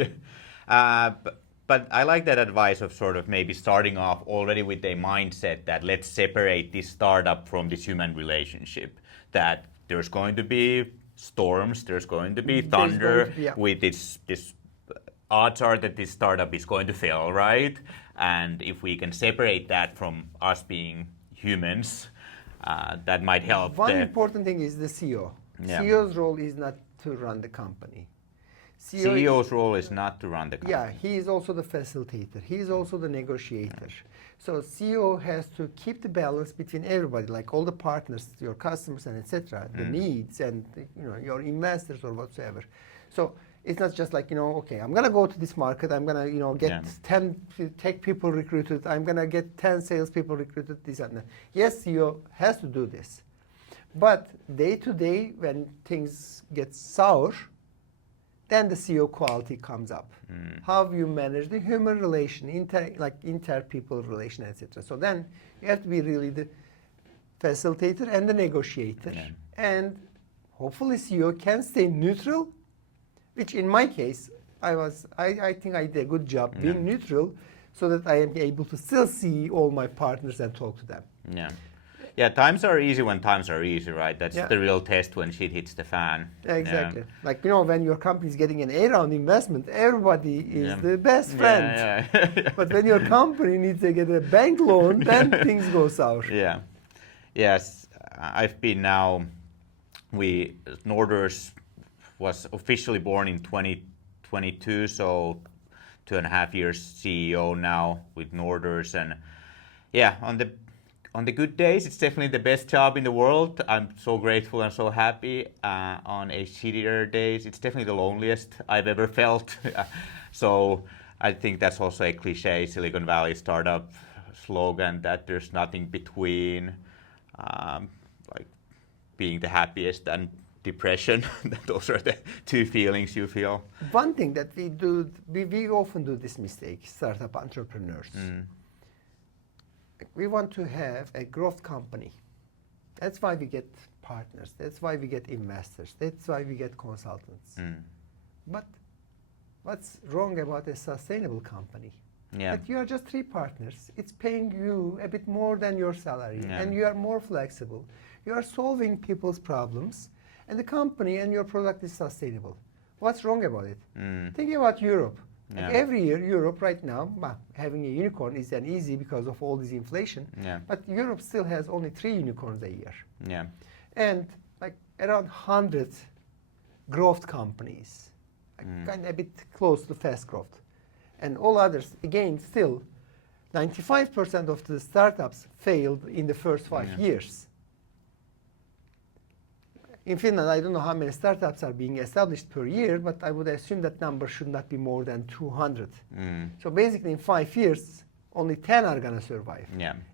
But I like that advice of sort of maybe starting off already with a mindset that let's separate this startup from this human relationship. That there's going to be storms, there's going to be thunder, with this odds are that this startup is going to fail, right? And if we can separate that from us being humans, that might help. One important thing is the CEO. Yeah. CEO's role is not to run the company. CEO's role is not to run the company. Yeah, he is also the facilitator. He is also the negotiator. So CEO has to keep the balance between everybody, like all the partners, your customers, and etc. The needs and your investors or whatsoever. So it's not just like okay, I'm gonna go to this market. I'm gonna get 10 tech people recruited. I'm gonna get 10 salespeople recruited. This and that. Yes, CEO has to do this, but day to day when things get sour, then the CEO quality comes up. How you manage the human relation, inter-people relation, etc. So then you have to be really the facilitator and the negotiator. Yeah. And hopefully CEO can stay neutral, which in my case, I think I did a good job being neutral so that I am able to still see all my partners and talk to them. Yeah. Yeah, times are easy when times are easy, right? That's the real test when shit hits the fan. Exactly. Yeah. Like, when your company is getting an A-round investment, everybody is the best friend. Yeah. But when your company needs to get a bank loan, then things go sour. Yeah. Yes, I've been now, Norders was officially born in 2022, so 2.5 years CEO now with Norders. And yeah, on the good days, it's definitely the best job in the world. I'm so grateful and so happy. On a shittier days, it's definitely the loneliest I've ever felt. So I think that's also a cliche Silicon Valley startup slogan that there's nothing between like being the happiest and depression. Those are the two feelings you feel. One thing that we do, we often do this mistake, startup entrepreneurs. We want to have a growth company. That's why we get partners. That's why we get investors. That's why we get consultants. But what's wrong about a sustainable company? Yeah. That you are just 3 partners. It's paying you a bit more than your salary, and you are more flexible. You are solving people's problems, and the company and your product is sustainable. What's wrong about it? Think about Europe. Like every year, Europe right now, having a unicorn is an easy because of all this inflation. But Europe still has only 3 unicorns a year. And like around 100 growth companies, kind of a bit close to fast growth. And all others, again, still 95% of the startups failed in the first 5 years. In Finland, I don't know how many startups are being established per year, but I would assume that number should not be more than 200. So basically, in 5 years, only 10 are going to survive.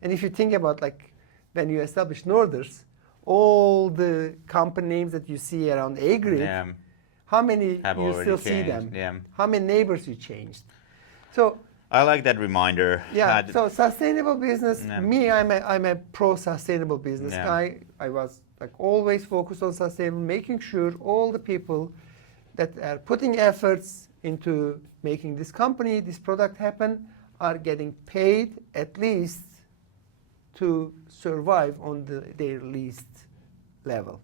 And if you think about like when you establish Norders, all the company names that you see around A-Grid, how many you still see them? How many neighbors you changed? So I like that reminder. Yeah. So sustainable business. Me, I'm a pro-sustainable business guy. I was like always focused on sustainable, making sure all the people that are putting efforts into making this company, this product happen, are getting paid at least to survive on their least level.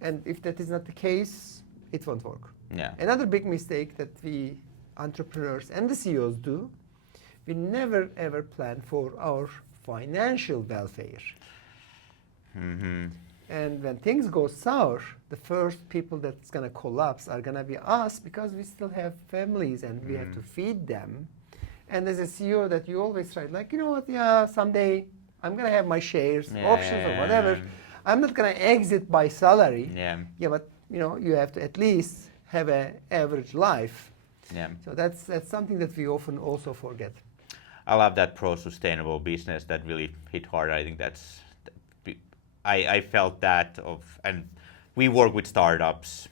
And if that is not the case, it won't work. Another big mistake that we entrepreneurs and the CEOs do, we never ever plan for our financial welfare. And when things go sour, the first people that's going to collapse are going to be us because we still have families and we have to feed them. And as a CEO that you always try, like, you know what, yeah, someday I'm going to have my shares, options or whatever. I'm not going to exit by salary. Yeah, but, you know, you have to at least have an average life. Yeah. So that's something that we often also forget. I love that pro-sustainable business. That really hit hard. I think that's, I felt that and we work with startups.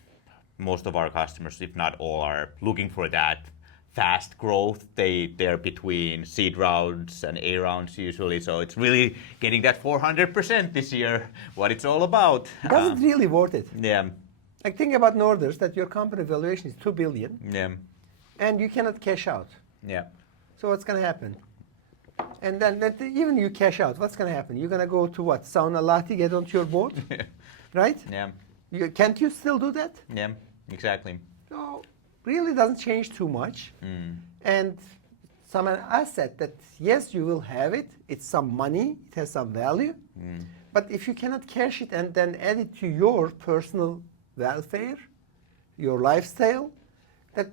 Most of our customers, if not all, are looking for that fast growth. They're between seed rounds and A rounds usually. So it's really getting that 400% this year, what it's all about. That's really worth it. Yeah. Like think about Norders, that your company valuation is 2 billion. Yeah. And you cannot cash out. Yeah. So what's going to happen? And then even you cash out, what's going to happen? You're going to go to what? Sauna latte, get onto your boat? Right? Yeah. Can't you still do that? Yeah, exactly. So really doesn't change too much. And some asset that, yes, you will have it. It's some money. It has some value. But if you cannot cash it and then add it to your personal welfare, your lifestyle, that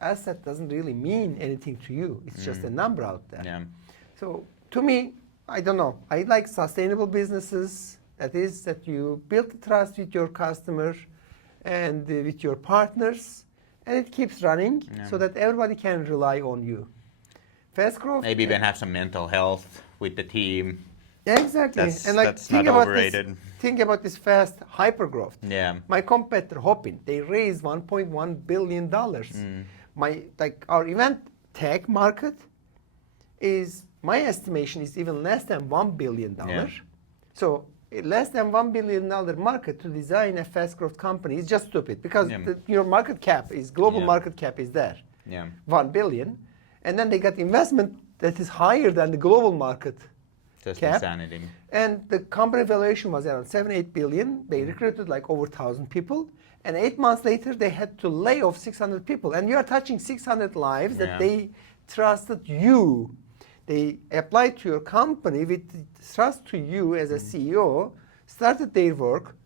asset doesn't really mean anything to you. It's just a number out there. Yeah. So to me, I don't know. I like sustainable businesses. That is that you build the trust with your customer and with your partners, and it keeps running so that everybody can rely on you. Fast growth. Maybe even have some mental health with the team. Exactly. And like that's not overrated. Think about this fast hyper growth. Yeah. My competitor Hopin, they raised $1.1 billion. Our event tech market is, my estimation is even less than $1 billion. Yeah. So less than $1 billion market to design a fast growth company is just stupid because your market cap is, global market cap is there. Yeah. 1 billion. And then they got investment that is higher than the global market just cap. Insanity. And the company valuation was around 7-8 billion. They recruited like over 1,000 people. And 8 months later, they had to lay off 600 people. And you are touching 600 lives that they trusted you. They applied to your company with trust to you as a CEO, started their work,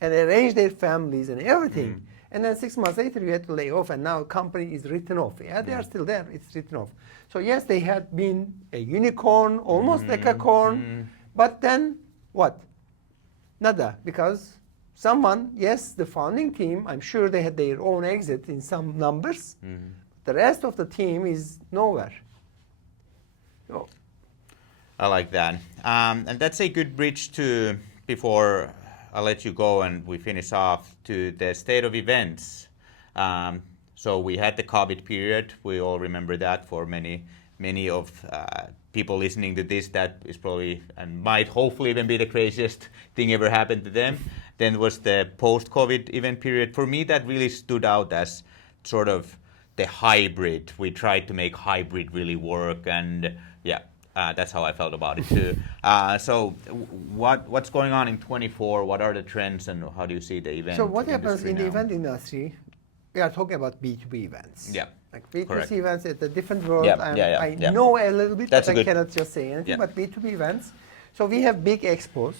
and arranged their families and everything. And then 6 months later, you had to lay off, and now company is written off. Yeah, they are still there. It's written off. So yes, they had been a unicorn, almost like a corn. But then what? Nada, because someone, yes, the founding team, I'm sure they had their own exit in some numbers. The rest of the team is nowhere. So. I like that. And that's a good bridge to, before I'll let you go and we finish off, to the state of events. So we had the COVID period. We all remember that. For many of people listening to this, that is probably and might hopefully even be the craziest thing ever happened to them. Then was the post-COVID event period. For me, that really stood out as sort of the hybrid. We tried to make hybrid really work, and that's how I felt about it too. So what's going on in 24? What are the trends, and how do you see the event? So what happens in now? the event industry? We are talking about B2B events. Yeah. Like B2C Correct. events, it's a different world. I know a little bit, That's but I cannot just say anything. But B2B events. So we have big expos.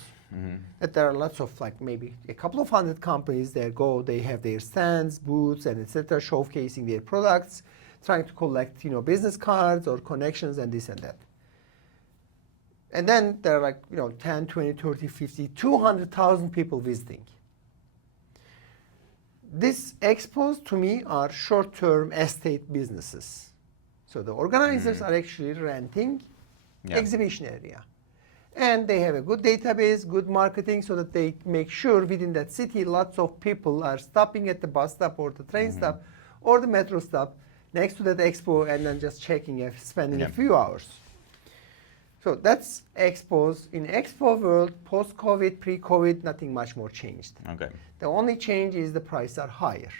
That there are lots of, like, maybe a couple of hundred companies that go. They have their stands, booths, and etc., showcasing their products, trying to collect, business cards or connections and this and that. And then there are like, 10, 20, 30, 50, 200,000 people visiting. These expos, to me, are short-term estate businesses. So the organizers are actually renting exhibition area. And they have a good database, good marketing, so that they make sure within that city lots of people are stopping at the bus stop or the train stop or the metro stop next to that expo and then just checking, spending a few hours. So that's expos. In expo world, post-COVID, pre-COVID, nothing much more changed. Okay. The only change is the prices are higher.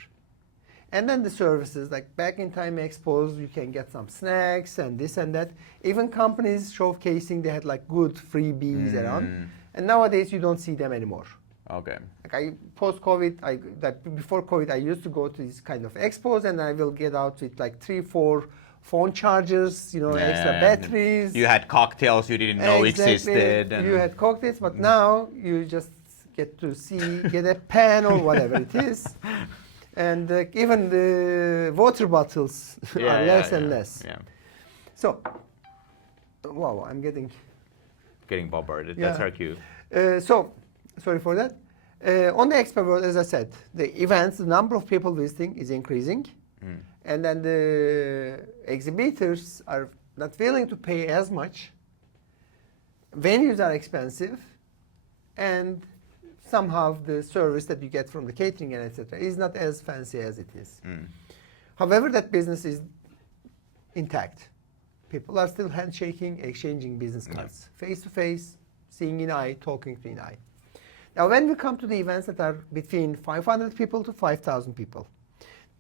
And then the services, like back in time expos, you can get some snacks and this and that. Even companies showcasing, they had like good freebies around. And nowadays you don't see them anymore. Okay. Like before COVID, I used to go to these kind of expos and I will get out with like 3-4 phone chargers, extra batteries. You had cocktails you didn't know existed. You had cocktails, but now you just get to see, get a pen or whatever it is. And even the water bottles are less and less. Yeah. So, wow, I'm getting bombarded. Yeah. That's our cue. So, sorry for that. On the expo world, as I said, the events, the number of people visiting is increasing. And then the exhibitors are not willing to pay as much. Venues are expensive. And somehow the service that you get from the catering and etc. is not as fancy as it is. However, that business is intact. People are still handshaking, exchanging business cards, face to face, seeing in eye, talking to in eye. Now, when we come to the events that are between 500 people to 5,000 people,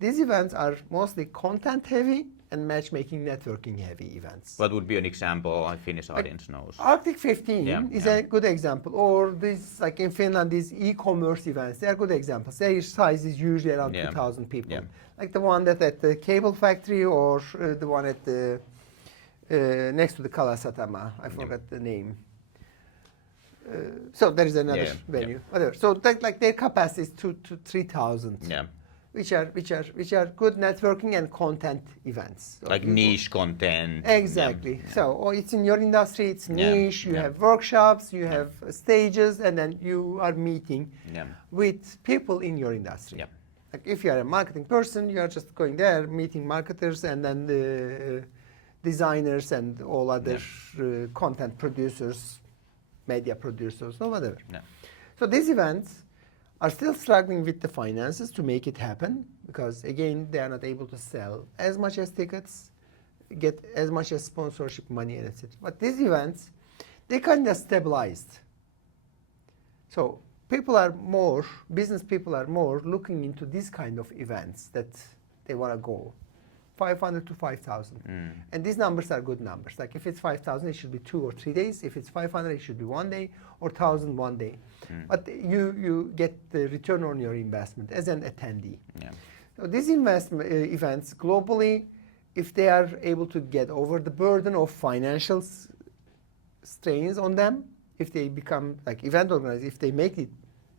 these events are mostly content heavy and matchmaking, networking heavy events. What would be an example our Finnish audience knows? Arctic 15 is a good example. Or this, like in Finland, these e-commerce events, they are good examples. Their size is usually around 2,000 people. Like the one that at the cable factory or the one at the next to the Kalasatama. I forgot the name. So there is another venue. Whatever. So that, like their capacity is 2,000 to 3,000. Which are good networking and content events. So like niche content. Exactly. So it's in your industry, it's niche, you have workshops, you have stages, and then you are meeting with people in your industry. Like if you are a marketing person, you are just going there, meeting marketers and then the designers and all other content producers, media producers, or whatever. So these events are still struggling with the finances to make it happen because, again, they are not able to sell as much as tickets, get as much as sponsorship money, and etc. But these events, they kind of stabilized. So business people are more looking into these kind of events that they want to go. 500 to 5,000. And these numbers are good numbers. Like if it's 5,000, it should be 2 or 3 days. If it's 500, it should be 1 day, or 1,000 1 day. But you get the return on your investment as an attendee. So these events globally, if they are able to get over the burden of financial strains on them, if they become like event organizers, if they make it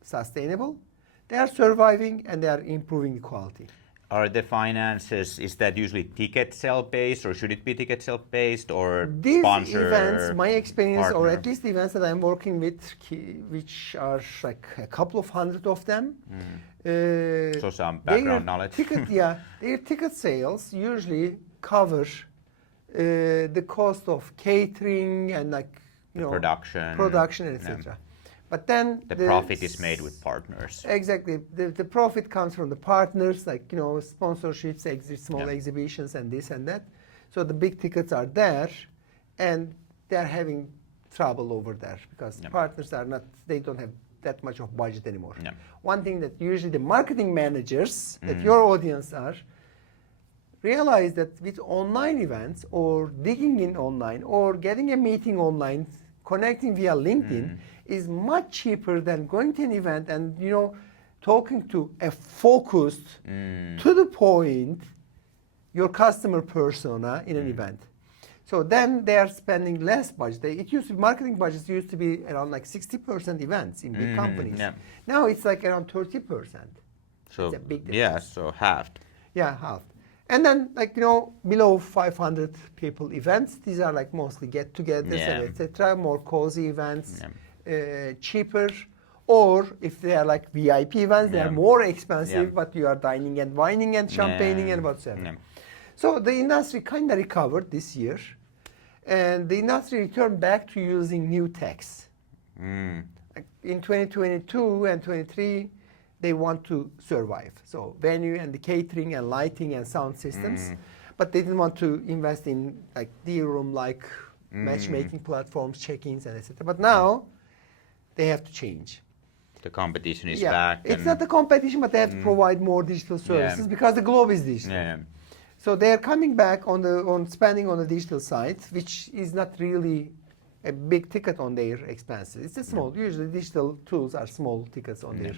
sustainable, they are surviving and they are improving the quality. Are the finances, is that usually ticket sale based, or should it be ticket sale based, or these sponsor events, my experience, partner? or at least the events that I'm working with, which are like a couple of hundred of them. So some background knowledge. Their ticket sales usually cover the cost of catering and production, etc. But then the profit is made with partners. Exactly. The profit comes from the partners, like, sponsorships, small exhibitions and this and that. So the big tickets are there and they're having trouble over there because partners they don't have that much of budget anymore. One thing that usually the marketing managers that your audience are realize that with online events or digging in online or getting a meeting online, connecting via LinkedIn, is much cheaper than going to an event and talking to a focused, to the point, your customer persona in an event. So then they are spending less budget. Marketing budgets used to be around like 60% events in big companies. Now it's like around 30%. So it's a big difference. So halved. Yeah, halved. And then below 500 people events, these are like mostly get-togethers and etc. More cozy events. Cheaper, or if they are like VIP events, they are more expensive, but you are dining and wining and champagning and whatsoever. So the industry kind of recovered this year, and the industry returned back to using new techs. In 2022 and 23, they want to survive. So venue and the catering and lighting and sound systems, but they didn't want to invest in like deal room, like matchmaking platforms, check-ins, and etc. But now they have to change. The competition is back. It's not the competition, but they have to provide more digital services because the globe is digital. So they are coming back on spending on the digital side, which is not really a big ticket on their expenses. It's a small. Usually, digital tools are small tickets on their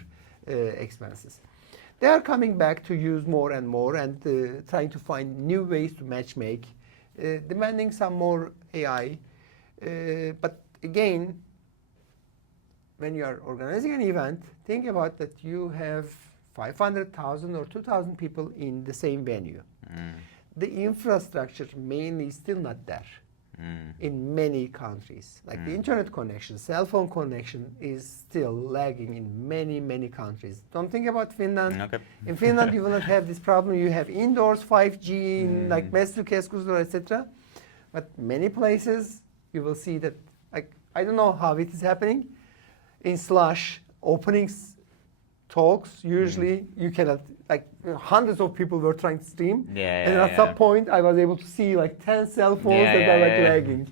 expenses. They are coming back to use more and more and trying to find new ways to matchmake, demanding some more AI. But again, when you are organizing an event, think about that you have 500,000 or 2,000 people in the same venue. The infrastructure mainly is still not there in many countries. Like the internet connection, cell phone connection is still lagging in many, many countries. Don't think about Finland. Okay. In Finland, you will not have this problem. You have indoors 5G in like Mestukeskus, etc. But many places, you will see that, like, I don't know how it is happening. In Slush openings, talks, usually you cannot, like hundreds of people were trying to stream. And at some point I was able to see like 10 cell phones that are like lagging.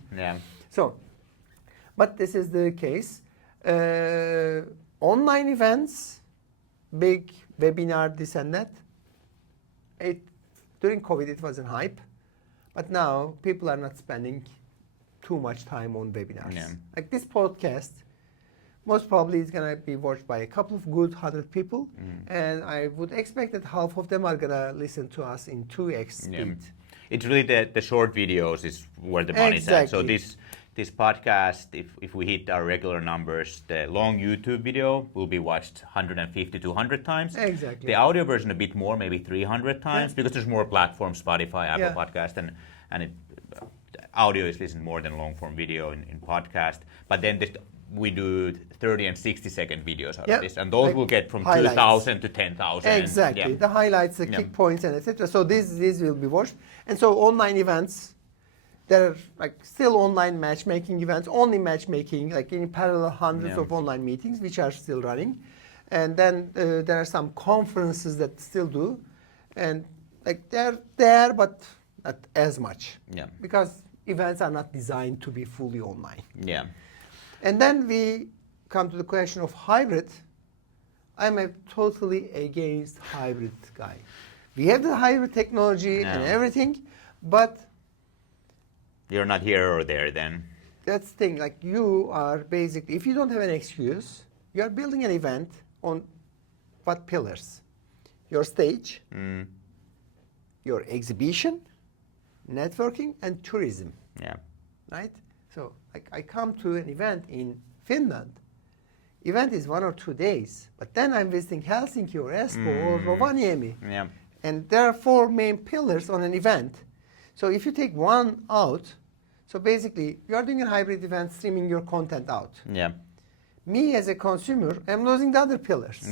So, but this is the case. Online events, big webinar, this and that. During COVID it was a hype, but now people are not spending too much time on webinars. Like this podcast, most probably it's going to be watched by a couple of good 100 people, and I would expect that half of them are going to listen to us in 2x speed. It's really the short videos is where the money's at. So this podcast, if we hit our regular numbers, the long YouTube video will be watched 150 to 100 times. Exactly. The audio version a bit more, maybe 300 times, because there's more platforms, Spotify, Apple Podcast, and audio is listened more than long form video in podcast. But then we do 30 and 60-second videos out of this, and those like will get from highlights. 2,000 to 10,000. Exactly, the highlights, the kick points, and etc. So these will be watched. And so online events, there are like still online matchmaking events, only matchmaking, like in parallel hundreds of online meetings, which are still running. And then there are some conferences that still do, and like they're there, but not as much. Because events are not designed to be fully online. And then we come to the question of hybrid. I'm a totally against hybrid guy. We have the hybrid technology and everything, but you're not here or there then. That's the thing, like you are basically, if you don't have an excuse, you are building an event on what pillars? Your stage, your exhibition, networking, and tourism. Right? So I come to an event in Finland. Event is 1 or 2 days, but then I'm visiting Helsinki or Espoo or Rovaniemi. And there are 4 main pillars on an event. So if you take one out, so basically you are doing a hybrid event, streaming your content out. Me as a consumer, I'm losing the other pillars.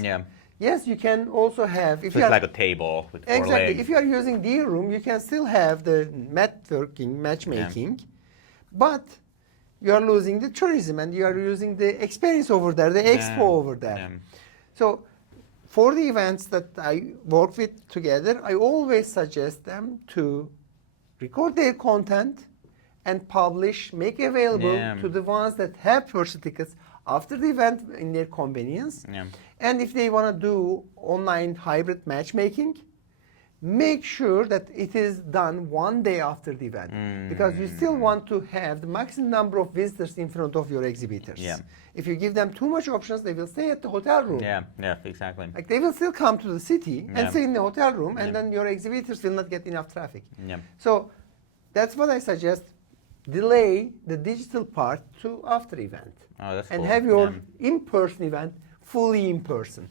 Yes, you can also have... If so it's like a table with 4 legs. Exactly. If you are using deal room, you can still have the networking, matchmaking, but you are losing the tourism and you are using the experience over there, the expo over there. So for the events that I work with together, I always suggest them to record their content and publish, make available to the ones that have purchase tickets after the event in their convenience. And if they want to do online hybrid matchmaking, make sure that it is done 1 day after the event, because you still want to have the maximum number of visitors in front of your exhibitors. If you give them too much options, they will stay at the hotel room. Exactly. Like they will still come to the city and stay in the hotel room, and then your exhibitors will not get enough traffic. So that's what I suggest. Delay the digital part to after event. That's and cool. have your in-person event fully in person.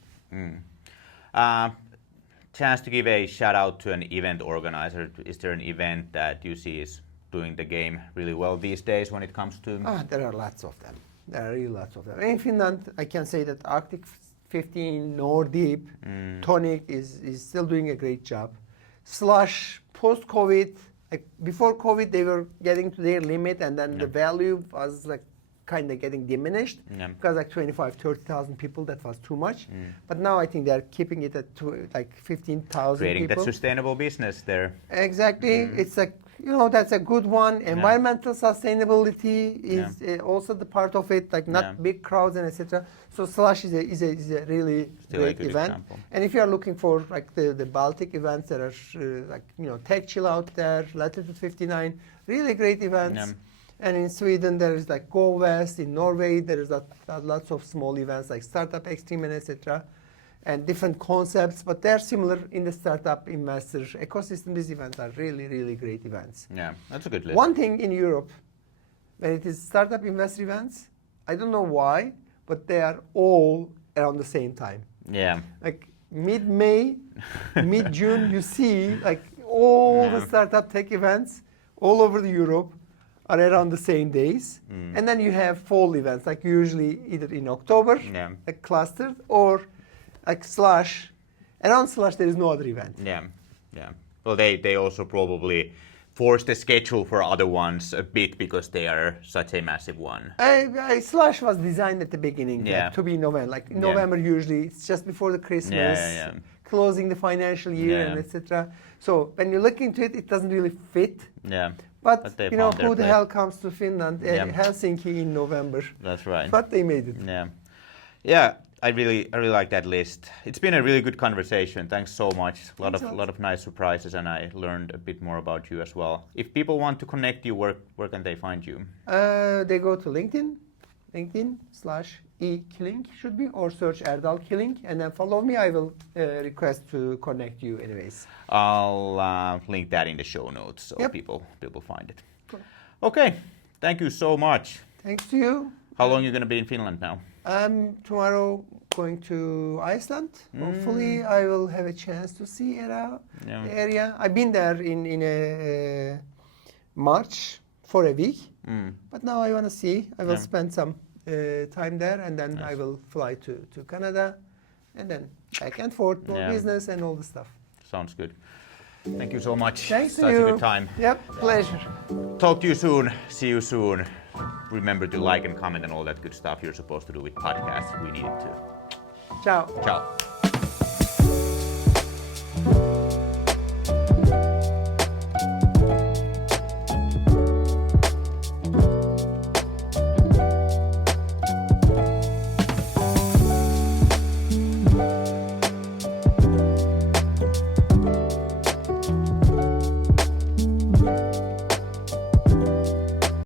Chance to give a shout out to an event organizer. Is there an event that you see is doing the game really well these days when it comes to... There are lots of them. There are really lots of them. In Finland, I can say that Arctic 15, Norddeep, Tonic is still doing a great job. Slush, post-COVID, like before COVID, they were getting to their limit, and then the value was like kind of getting diminished because like 25, 30,000 people, that was too much. But now I think they're keeping it at like 15,000 creating people. that sustainable business there. Exactly. It's like, that's a good one. Environmental sustainability is also the part of it, like not big crowds and etc. So Slush is a really still great event. Example. And if you are looking for like the Baltic events, there are Tech Chill out there, Latitude 59, really great events. And in Sweden, there is like Go West. In Norway, there is lots of small events like Startup Extreme and etc. And different concepts, but they're similar in the startup investor ecosystem. These events are really, really great events. That's a good list. One thing in Europe, when it is startup investor events, I don't know why, but they are all around the same time. Yeah. Like mid-May, mid-June, you see like all the startup tech events all over the Europe are around the same days. And then you have fall events, like usually either in October, like clustered, or like Slush. Around Slush, there is no other event. Yeah. Well, they also probably force the schedule for other ones a bit because they are such a massive one. Slush was designed at the beginning to be November. Like November usually, it's just before the Christmas, closing the financial year and etc. So when you look into it, it doesn't really fit. Yeah. But you know, who the hell comes to Finland, Helsinki in November? That's right. But they made it. Yeah. I really like that list. It's been a really good conversation. Thanks so much. A lot of nice surprises, and I learned a bit more about you as well. If people want to connect you, where can they find you? They go to LinkedIn/Kilinc should be, or search Erdal Kilinc, and then follow me. I will request to connect you anyways. I'll link that in the show notes so people find it. Cool. Okay, thank you so much. Thanks to you. How long are you going to be in Finland now? Tomorrow going to Iceland. Hopefully I will have a chance to see the area. I've been there in March for a week, but now I want to see. I will spend some time there, and then I will fly to Canada, and then back and forth, more business and all the stuff. Sounds good. Thank you so much. Thanks to you. Such a good time. Yep, pleasure. Talk to you soon. See you soon. Remember to like and comment and all that good stuff you're supposed to do with podcasts. We need it too. Ciao. Ciao.